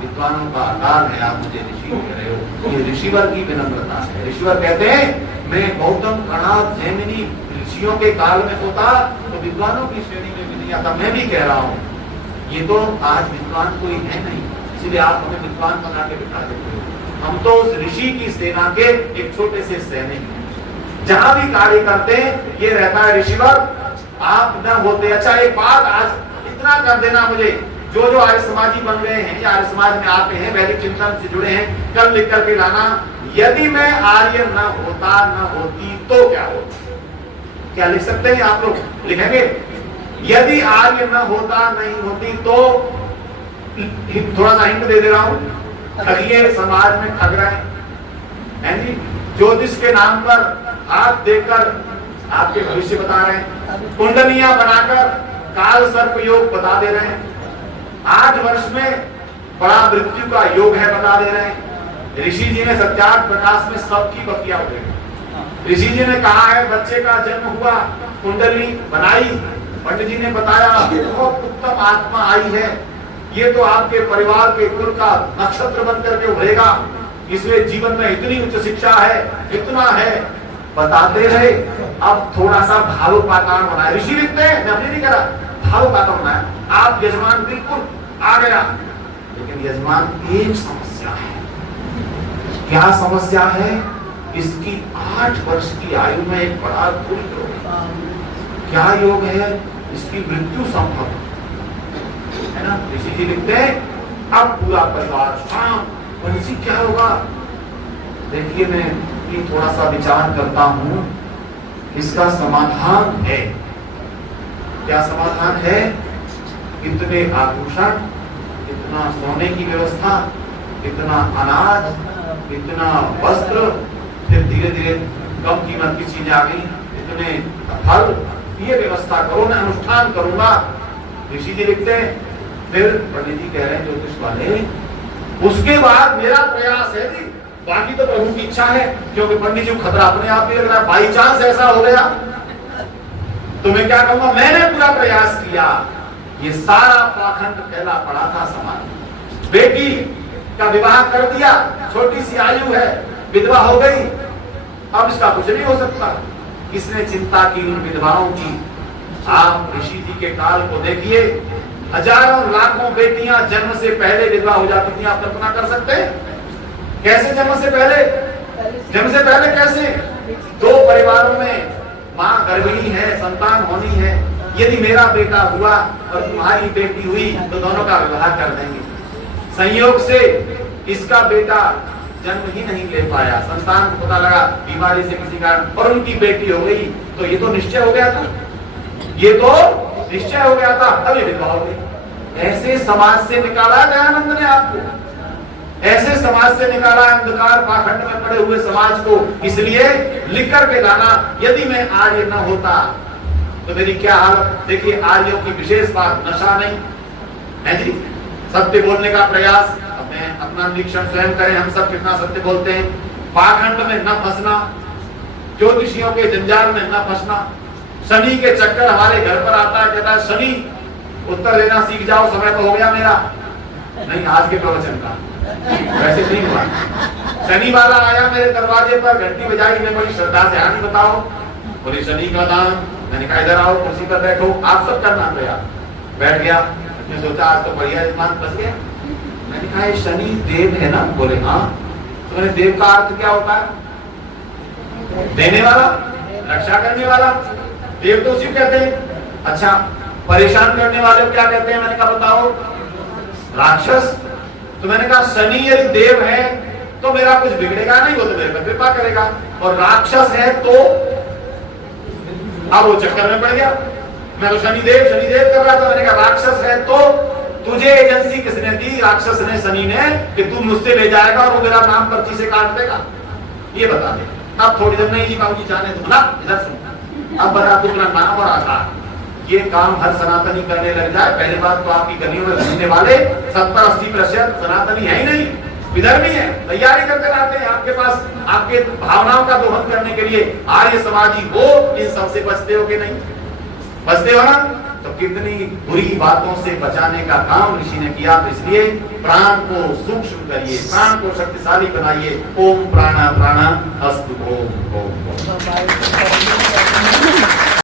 विद्वानों का अकाल है, आप मुझे ऋषि कह रहे हो, ये ऋषिवर की विनम्रता है। ऋषिवर कहते हैं मैं गौतम गणास जैमिनी ऋषियों के काल में होता तो विद्वानों की श्रेणी में भी नहीं आता। मैं भी कह रहा हूँ ये तो आज विद्वान कोई है नहीं, इसलिए आप हमें विद्वान बना के बिठा देते हो। हम तो उस ऋषि की सेना के एक छोटे से सैनिक हैं, जहां भी कार्य करते हैं ये रहता है ऋषिवर आप न होते। अच्छा एक बात आज इतना कर देना मुझे, जो जो आर्य समाजी बन गए हैं या आर्य समाज में आते हैं, वैदिक चिंतन से जुड़े हैं, कल लिख करके लाना, यदि मैं आर्य न होता न होती तो क्या होता। क्या लिख सकते हैं आप लोग, लिखेंगे? यदि आर्य न होता नहीं होती तो, थोड़ा सा हिंट दे दे रहा हूं, ठगिए समाज में ठग रहे हैं जी, ज्योतिष के नाम पर हाथ देकर आपके भविष्य बता रहे हैं, कुंडलियां बनाकर काल सर्प योग बता दे रहे हैं, 8 वर्ष में बड़ा मृत्यु का योग है बता दे रहे हैं। ऋषि जी ने सत्यार्थ प्रकाश में सबकी बकिया उठेगी। ऋषि जी ने कहा है बच्चे का जन्म हुआ, कुंडली बनाई, पंडित जी ने बताया बहुत उत्तम आत्मा आई है, ये तो आपके परिवार के कुल का नक्षत्र बनकर के उभरेगा, इसमें जीवन में इतनी उच्च शिक्षा है, इतना है, बताते रहे। अब थोड़ा सा भावुक वातावरण बनाया, ऋषि लिखते हैं, मैं अपने नहीं कह रहा, भावुक वातावरण बनाया। आप यजमान बिल्कुल आ गया, लेकिन यजमान एक समस्या है। क्या समस्या है? इसकी 8 वर्ष की आयु में एक बड़ा दुख योग। क्या योग है? इसकी मृत्यु संभव है ना। ऋषि जी लिखते हैं अब पूरा परिवार शाम, वंशी क्या होगा? देखिए मैं थोड़ा सा विचार करता हूं, इसका समाधान है। क्या समाधान है? इतने आभूषण, इतना सोने की व्यवस्था, इतना अनाज, इतना वस्त्र, फिर धीरे धीरे कम कीमत की चीजें आ गई, इतने फल, ये व्यवस्था करो, मैं अनुष्ठान करूंगा। ऋषि जी लिखते हैं, फिर पंडित जी कह रहे हैं ज्योतिष वाले, उसके बाद मेरा प्रयास है जी, बाकी तो प्रभु की इच्छा है, क्योंकि पंडित जी को खतरा अपने आप ही लग रहा है, बाई चांस ऐसा हो गया तो मैं क्या कहूंगा, मैंने पूरा प्रयास किया। ये सारा पाखंड फैला पड़ा था समाज। बेटी का विवाह कर दिया, छोटी सी आयु है, विधवा हो गई, अब इसका कुछ नहीं हो सकता। किसने चिंता की उन विधवाओं की? आप ऋषि जी के काल को देखिए, हजारों लाखों बेटियां जन्म से पहले विधवा हो जाती थी। आप कल्पना कर सकते हैं कैसे? जन्म से पहले, जन्म से पहले कैसे? 2 परिवारों में मां गर्भिणी है, संतान होनी है, यदि मेरा बेटा हुआ और तुम्हारी बेटी हुई तो दोनों का विवाह कर देंगे। संयोग से इसका बेटा जन्म ही नहीं ले पाया, संतान को पता लगा बीमारी से किसी कारण, और उनकी बेटी हो गई, तो ये तो निश्चय हो गया था, ये तो निश्चय हो गया था, अभी विधवा हो गई। ऐसे समाज से निकाला दयानंद ने आपको, ऐसे समाज से निकाला, अंधकार पाखंड में पड़े हुए समाज को। इसलिए लिख करके लाना, यदि मैं आर्य न होता तो मेरी क्या हालत। देखिए आर्यों की विशेष बात, नशा नहीं है जी, सत्य बोलने का प्रयास, अपना निरीक्षण स्वयं करें, हम सब कितना सत्य बोलते हैं। पाखंड में न फंसना, ज्योतिषियों के जंजाल में न फंसना। शनि के चक्कर हमारे घर पर आता है, कहता है शनि उत्तर देना सीख जाओ, समय तो हो गया मेरा। नहीं, आज के प्रवचन का वैसे नहीं हुआ। शनि वाला आया मेरे दरवाजे पर, घंटी बजाई, मैं बड़ी श्रद्धा से हानि बताओ, बोले शनि का दान। मैंने कहा इधर आओ, कुर्सी पर बैठो, आप सब करना तो यार। बैठ गया, मैं सोचा आज तो बढ़िया यजमान फंस गया। मैंने कहा ये शनि देव है ना? बोले हाँ। तो मैंने देव का अर्थ क्या होता है? देने वाला, रक्षा करने वाला, देव तो उसी कहते हैं। अच्छा, परेशान करने वाले को क्या कहते हैं? मैंने कहा बताओ, राक्षस। तो मैंने कहा शनि यदि देव है तो मेरा कुछ बिगड़ेगा नहीं, वो तो मेरे पर कृपा करेगा, और राक्षस है तो अब वो चक्कर में पड़ गया। मैं तो शनिदेव शनिदेव कर रहा था। मैंने कहा राक्षस है तो तुझे एजेंसी किसने दी? राक्षस ने, शनि ने, कि तू मुझसे ले जाएगा और वो मेरा नाम पर्ची से काट देगा। ये बता दे। अब थोड़ी देर नहीं जी बाबूजी जाने दो ना, इधर सुन, अब बता तू अपना नाम और आधार। ये काम हर सनातनी करने लग जाए। पहली बात तो आपकी गलियों में घूमने वाले 70-80% सनातनी है ही नहीं, विधर्मी है, तैयारी करते रहते हैं आपके पास आपके भावनाओं का दोहन करने के लिए। आर्य समाजी हो, इन सबसे बचते हो कि नहीं? बचते हो ना? तो कितनी बुरी बातों से बचाने का काम ऋषि ने किया। तो इसलिए प्राण को सूक्ष्म करिए, प्राण को शक्तिशाली बनाइए। ओम प्राणा प्राणा अस्तु। ओम ओम ओम।